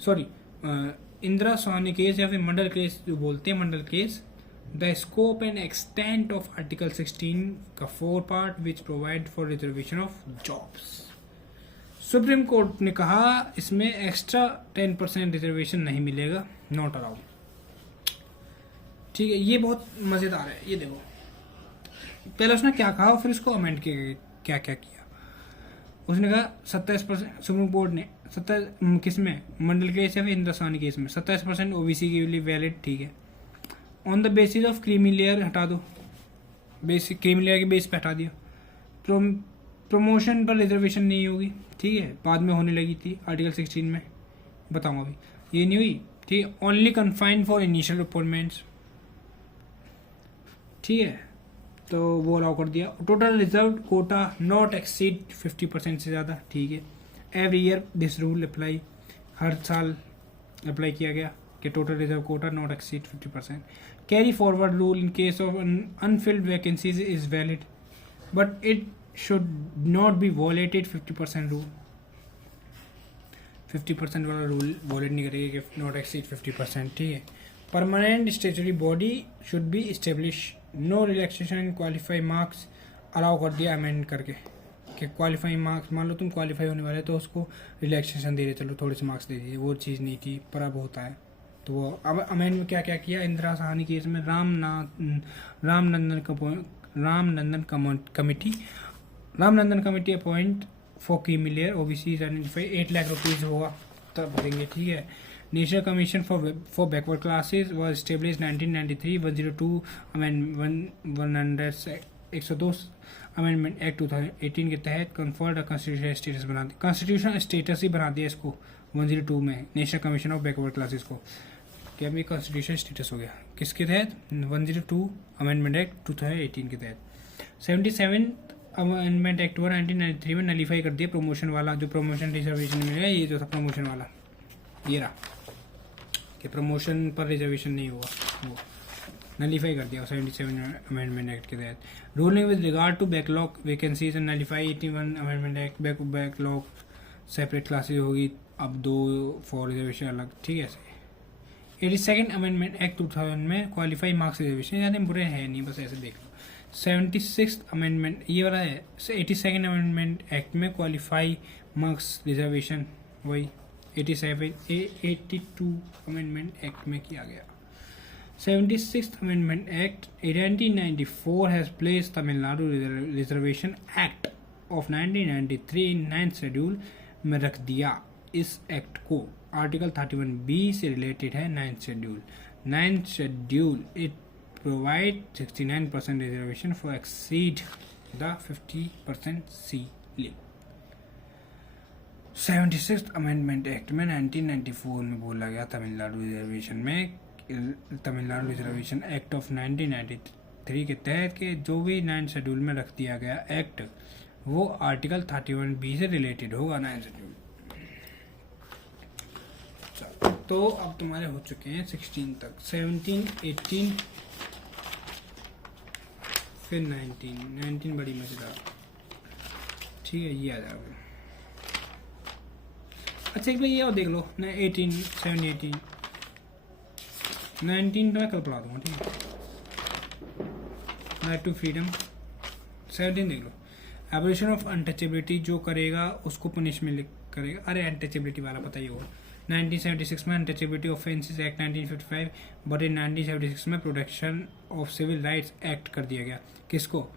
sorry Indira Sawhney case या फिर मंडल केस जो बोलते हैं, Mandal case, the scope and extent of article 16 का 4 part which provide for reservation of jobs. Supreme court ने कहा इसमें एक्स्ट्रा 10% रिजर्वेशन नहीं मिलेगा, नॉट अलाउड। ठीक है, ये बहुत मजेदार है। ये देखो पहले उसने क्या कहा, फिर उसको अमेंड क्या क्या किया। उसने कहा 27%, सुप्रीम कोर्ट ने 27 किस में, मंडल केस या फिर इंदिरा सोहानी केस में 27% ओबीसी के लिए वैलिड। ठीक है, on the basis of creamy layer हटा दो, बेसिक क्रीमी लेयर के बेस पे हटा दिया। प्रमोशन पर रिजर्वेशन नहीं होगी। ठीक है, बाद में होने लगी थी आर्टिकल 16 में, बताऊँ अभी ये नहीं हुई। ठीक है, only confined for initial appointments. ठीक है, तो वो अलाउ कर दिया। Total reserve quota not exceed 50% से ज़्यादा। ठीक है, every year this rule apply, हर साल अप्लाई किया गया कि total reserve quota not exceed 50%। Carry forward rule in case of unfilled vacancies is valid but it should not be violated 50% rule. 50% वाला रूल वॉलेट नहीं करेगा कि नॉट एक्सीड 50%। ठीक है, permanent statutory body should be establish, no relaxation in qualify marks allow कर दिया amend करके कि क्वालिफाइंग मार्क्स, मान लो तुम क्वालिफाई होने वाले तो उसको रिलैक्सेशन दे रहे, चलो थोड़े से मार्क्स दे दीजिए, वो चीज़ नहीं थी, पर अब होता है। तो वो अब अमेंड में क्या क्या किया, इंदिरा सोहानी केस में Ramnandan committee appoint for creamy layer OBC 8 lakh rupees होगा तब भरेंगे। ठीक है, national commission for backward classes was established 1993। 102 amendment 102 amendment act 2018 के तहत कन्फर्ड कॉन्स्टिट्यूशनल स्टेटस बना दिया, कॉन्स्टिट्यूशनल स्टेटस ही बना दिया इसको 102 में, national commission of backward classes को, क्या भी कॉन्स्टिट्यूशनल स्टेटस हो गया। किसके तहत, 102 अमेंडमेंट एक्ट 2018 के तहत। 77 अमेंडमेंट एक्ट 1993 में नलीफाई कर दिया प्रमोशन वाला, जो प्रमोशन रिजर्वेशन मिलेगा, ये जो था प्रमोशन वाला, ये रहा कि प्रमोशन पर रिजर्वेशन नहीं हुआ, वो नलीफाई कर दिया 77 अमेंडमेंट एक्ट के तहत। Ruling with regard to backlog vacancies and nullify 81 amendment act, backlog separate classes होगी अब, 2 फॉर रिजर्वेशन अलग। ठीक है, 82nd अमेंडमेंट एक्ट 2000 में क्वालिफाई मार्क्स रिजर्वेशन, ज़्यादा बुरे हैं नहीं, बस ऐसे देख लो। 76th अमेंडमेंट ये वाला है, 82nd अमेंडमेंट एक्ट में क्वालिफाई मार्क्स रिजर्वेशन वही 82 अमेंडमेंट एक्ट में किया गया। 76th amendment act 1994 has placed Tamil Nadu reservation act of 1993 in 9th schedule में रख दिया। इस एक्ट को आर्टिकल 31B से रिलेटेड है 9th schedule it provide 69% reservation for exceed the 50% ceiling. 76th amendment act में 1994 में बोला गया तमिलनाडु रिजर्वेशन एक्ट ऑफ 1993 के तहत के जो भी 9th शेड्यूल में रख दिया गया एक्ट, वो आर्टिकल 31B से रिलेटेड होगा 9th शेड्यूल। तो अब तुम्हारे हो चुके हैं 16 तक, 17, 18 फिर 19 बड़ी मजेदार। ठीक है, ये आ जाओगे। अच्छा एक बार ये और देख लो ना, 18, 17, 18, 19 तो मैं कल पढ़ा दूंगा। ठीक है, राइट टू फ्रीडम। 17 देख लो, एबोलिशन ऑफ अनटचेबिलिटी, जो करेगा उसको पनिशमेंट करेगा। अरे अनटचेबिलिटी वाला पता ही होगा। 1976 में untouchability offences act 1955, but in 1976 में protection of civil rights act कर दिया गया। किसको,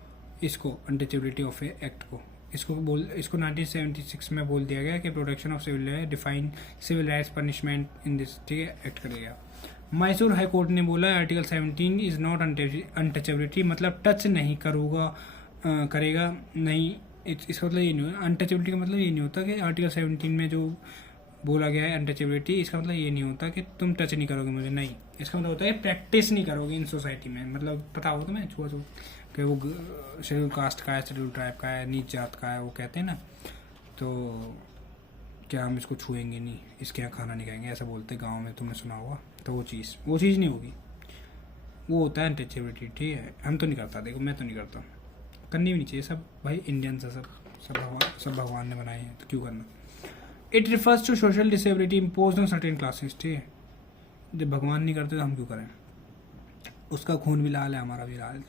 इसको अनटचेबिलिटी ऑफ एक्ट को, इसको 1976 में बोल दिया गया कि protection of civil define civil rights punishment in this. ठीक है, एक्ट करेगा। मैसूर हाई कोर्ट ने बोला आर्टिकल 17 इज नॉट अनटचेबिलिटी, मतलब टच नहीं करेगा नहीं, इसका मतलब ये नहीं होता। अनटचेबिलिटी का मतलब ये नहीं होता कि आर्टिकल 17 में जो बोला गया है अनटचेबिलिटी, इसका मतलब ये नहीं होता कि तुम टच नहीं करोगे मुझे, नहीं, इसका मतलब होता है प्रैक्टिस नहीं करोगे इन सोसाइटी में। मतलब पता होगा तुम्हें छुआ कि वो शेड्यूल कास्ट का है, शेड्यूल ट्राइब का है, नीच जात का है, वो कहते हैं ना, तो क्या हम इसको छुएंगे नहीं, इसके यहाँ खाना नहीं खाएंगे, ऐसा बोलते गाँव में, तुमने सुना होगा। तो वो चीज़ नहीं होगी, वो होता है अनटचेबिलिटी। ठीक है, हम तो नहीं करता, देखो मैं तो नहीं करता, करनी भी नहीं चाहिए। सब भाई इंडियंस है, सब भगवान ने बनाए हैं, तो क्यों करना। It refers to social disability imposed on certain classes. ठीक है, जब भगवान नहीं करते तो हम क्यों करें? उसका खून भी लाल है, हमारा भी लाल,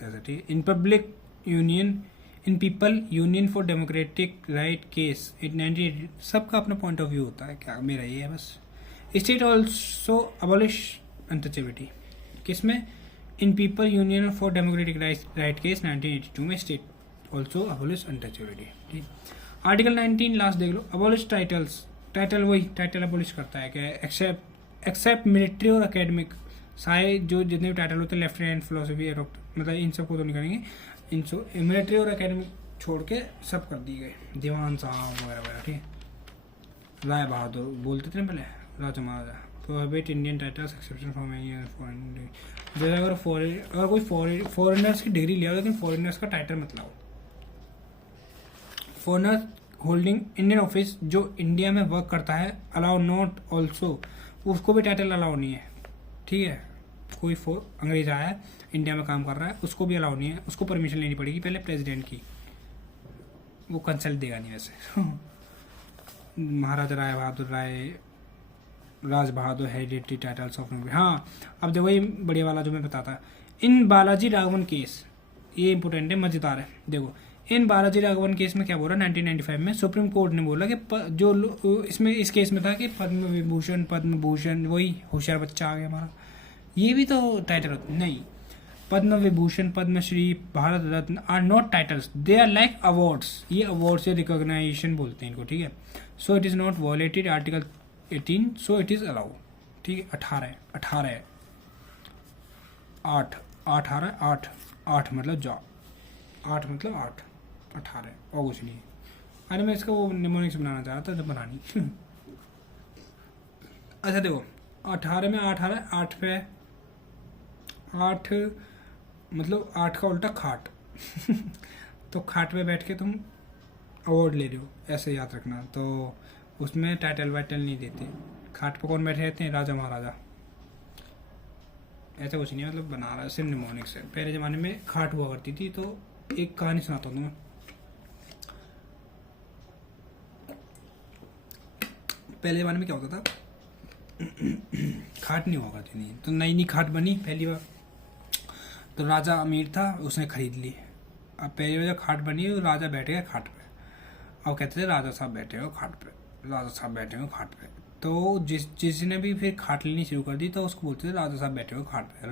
ऐसा ठीक है। In public union, in people union for democratic right case in 1980, सबका अपना पॉइंट ऑफ व्यू होता है, क्या मेरा ये है बस। स्टेट ऑल्सो अबॉलिश अनटचेबिलिटी, किसमें? In people union for democratic right case 1982 में स्टेट ऑल्सो अबॉलिश अनटचेबिलिटी, ठीक। आर्टिकल 19 लास्ट देख लो, अबॉलिश टाइटल्स, टाइटल वही टाइटल अबॉलिश करता है कि एक्सेप्ट मिलिट्री और एकेडमिक, सारे जो जितने भी टाइटल होते हैं, लेफ्टिनेंट, फिलोसफी, मतलब इन सबको तो नहीं करेंगे, इन सब मिलिट्री और एकेडमिक छोड़ के सब कर दिए गए, दीवान साहब वगैरह वगैरह, ठीक है। राय बहादुर बोलते थे पहले, राजा महाराजा। Prohibit Indian titles exception from any foreign, जैसे अगर कोई फॉरेनर्स की डिग्री लिया, लेकिन फॉरेनर्स का टाइटल मत लाओ। फॉरेनर होल्डिंग इंडियन ऑफिस, जो इंडिया में वर्क करता है, अलाउ नॉट ऑल्सो, उसको भी टाइटल अलाउ नहीं है, ठीक है। कोई अंग्रेज आया है, इंडिया में काम कर रहा है, उसको भी अलाउ नहीं है, उसको परमिशन लेनी पड़ेगी पहले प्रेसिडेंट की, वो कंसल्ट देगा नहीं वैसे। महाराजा राय बहादुर राय, Raj Bahadur hereditary titles of, हाँ। अब देखो ये बढ़िया वाला जो मैं बताता, इन बालाजी राघवन केस, ये इंपोर्टेंट है, मजेदार है। देखो इन बालाजी राघवन केस में क्या बोला, 1995 में सुप्रीम कोर्ट ने बोला कि जो इसमें इस केस में था कि पद्म विभूषण, पद्म भूषण, वही होशियार बच्चा आ गया हमारा, ये भी तो टाइटल होते नहीं। Padma Vibhushan, Padmashri, Bharat Ratna are not titles, they are like awards, ये अवार्ड से रिकॉग्नाइजेशन बोलते हैं इनको, ठीक है। So it is not violated article 18, so it is allow, ठीक है। 18 8 मतलब जा, 8 मतलब 8, 18 और कुछ नहीं। अरे मैं इसका वो निमोनिक्स बनाना चाह रहा था, जब बनानी। अच्छा देखो 18 में 8 पे 8 मतलब 8 का उल्टा खाट। तो खाट पे बैठ के तुम अवार्ड ले रहे हो, ऐसे याद रखना। तो उसमें टाइटल वाइटल नहीं देते। खाट पे कौन बैठे रहते हैं? राजा महाराजा। ऐसा कुछ नहीं है, मतलब बना रहा है सिर्फ निमोनिक्स है। पहले ज़माने में खाट हुआ करती थी, तो एक कहानी सुनाता हूँ तुम्हें। पहले ज़माने में क्या होता था, खाट नहीं हुआ करती थी, तो नई खाट बनी पहली बार, तो राजा अमीर था, उसने खरीद ली। अब पहली बार जब खाट बनी, राजा बैठ गया खाट पे। अब कहते थे राजा साहब बैठे हो खाट पे, राजा साहब बैठे हो खाट पे। तो जिसने भी फिर खाट लेनी शुरू कर दी, तो उसको बोलते थे राजा साहब बैठे हो खाट पे,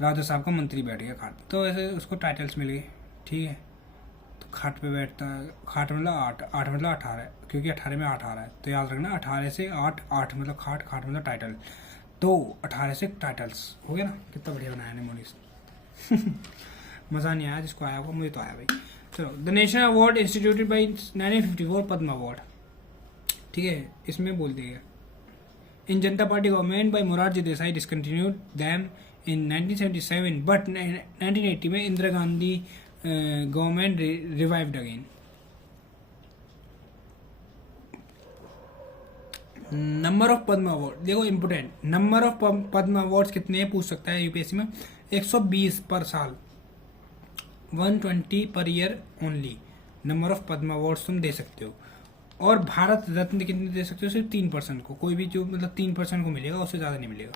राजा साहब का मंत्री बैठ गया खाट पे। तो ऐसे उसको टाइटल्स मिल गए, ठीक है। तो खाट पे बैठता है, खाट मतलब 8 मतलब 18, क्योंकि 18 में 8 आ रहा है, तो याद रखना 18 से 8 मतलब खाट, खाट मतलब टाइटल। तो 18 से टाइटल्स हो गया ना। कितना बढ़िया बनाया निमोनिक्स। मज़ा नहीं आया? जिसको आया होगा, मुझे तो आया भाई। चलो, the national award instituted by 1954 Padma award, ठीक है। इसमें बोल दिया, in Janata Party government by Morarji Desai discontinued them in 1977, but 1980 में Indira Gandhi government revived again. Number of Padma award देखो, important, number of Padma awards कितने हैं पूछ सकता है यूपीएससी में। 120 पर साल, 120 per year only number of Padma awards तुम दे सकते हो। और भारत रत्न कितने दे सकते हो? सिर्फ 3% को, कोई भी जो मतलब 3% को मिलेगा, उससे ज़्यादा नहीं मिलेगा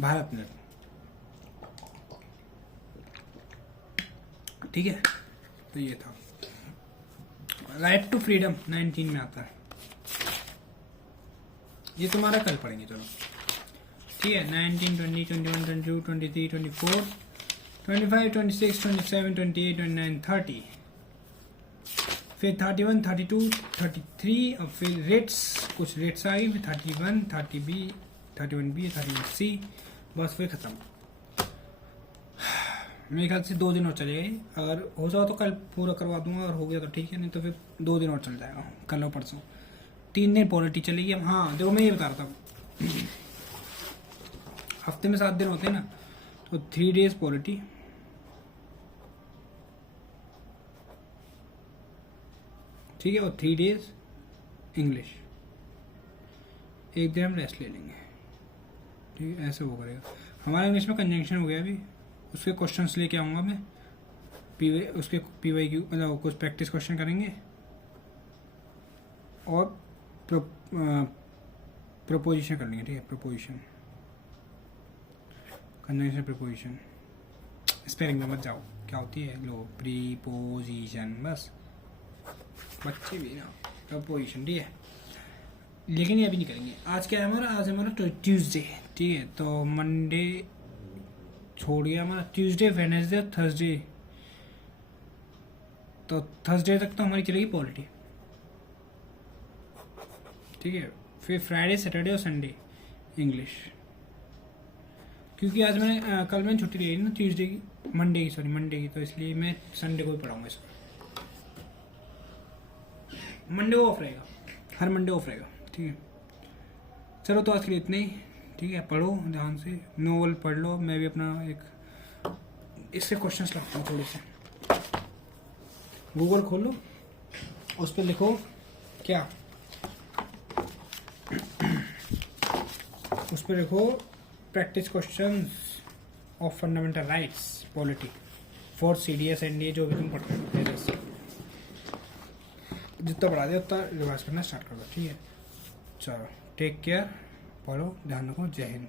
भारत रत्न, ठीक है। तो ये था राइट टू फ्रीडम, 19 में आता है। ये तुम्हारा कल पढ़ेंगे, चलो ठीक है। 19, 20, 21, 22, 23, 24, 25, 26, 27, 28, 29, 30, फिर 31, 32, 33, और फिर रेट्स, कुछ रेट्स आ गई, फिर 31, 30B, 31B, 31C, बस फिर ख़त्म। मेरे ख्याल से 2 दिन और चलेगा। अगर हो जाओ तो कल पूरा करवा दूंगा, और हो गया तो ठीक है, नहीं तो फिर 2 दिन और चल जाएगा, कल और परसों 3 दिन पॉलिटी चलेगी। अब हाँ देखो, मैं ये बता रहा था, हफ्ते में 7 दिन होते हैं ना, तो 3 days पॉलिटी, ठीक है, और 3 days इंग्लिश, 1 दिन हम रेस्ट ले लेंगे, ठीक है। ऐसे वो करेगा। हमारा इंग्लिश में कंजंक्शन हो गया अभी, उसके क्वेश्चंस लेके आऊँगा मैं, उसके PYQ मतलब कुछ प्रैक्टिस क्वेश्चन करेंगे, और प्रपोजिशन कर लेंगे, ठीक है, प्रपोजिशन। कंजंक्शन प्रीपोजिशन, स्पेलिंग में मत जाओ, क्या होती है लो, प्रीपोजिशन, बस बच्चे भी ना, प्रपोजिशन, ठीक है। लेकिन ये अभी नहीं करेंगे। आज क्या है हमारा, आज हमारा ट्यूसडे, ठीक है। तो मंडे छोड़िए, हमारा ट्यूसडे, वेडनेसडे और थर्सडे, तो थर्सडे तक तो हमारी चलेगी पॉलिटी, ठीक है। फिर फ्राइडे, सैटरडे और संडे इंग्लिश, क्योंकि आज मैंने कल मैंने छुट्टी ले ली ना ट्यूसडे की, मंडे की, तो इसलिए मैं संडे को ही पढ़ाऊंगा इसको। मंडे को ऑफ रहेगा, हर मंडे ऑफ रहेगा, ठीक है। चलो तो आज के लिए इतना ही, ठीक है। पढ़ो ध्यान से, नोवेल पढ़ लो, मैं भी अपना एक इससे क्वेश्चंस लाता हूँ थोड़े से। गूगल खोलो, उस पर लिखो क्या, उस पर लिखो practice questions of fundamental rights polity for CDS NDA, जो भी तुम पढ़ रहे हो, जितना पढ़ा दिया उतना रिवाइज करना स्टार्ट कर दो, ठीक है। चलो टेक केयर, पढ़ो, ध्यान रखो, जय हिंद।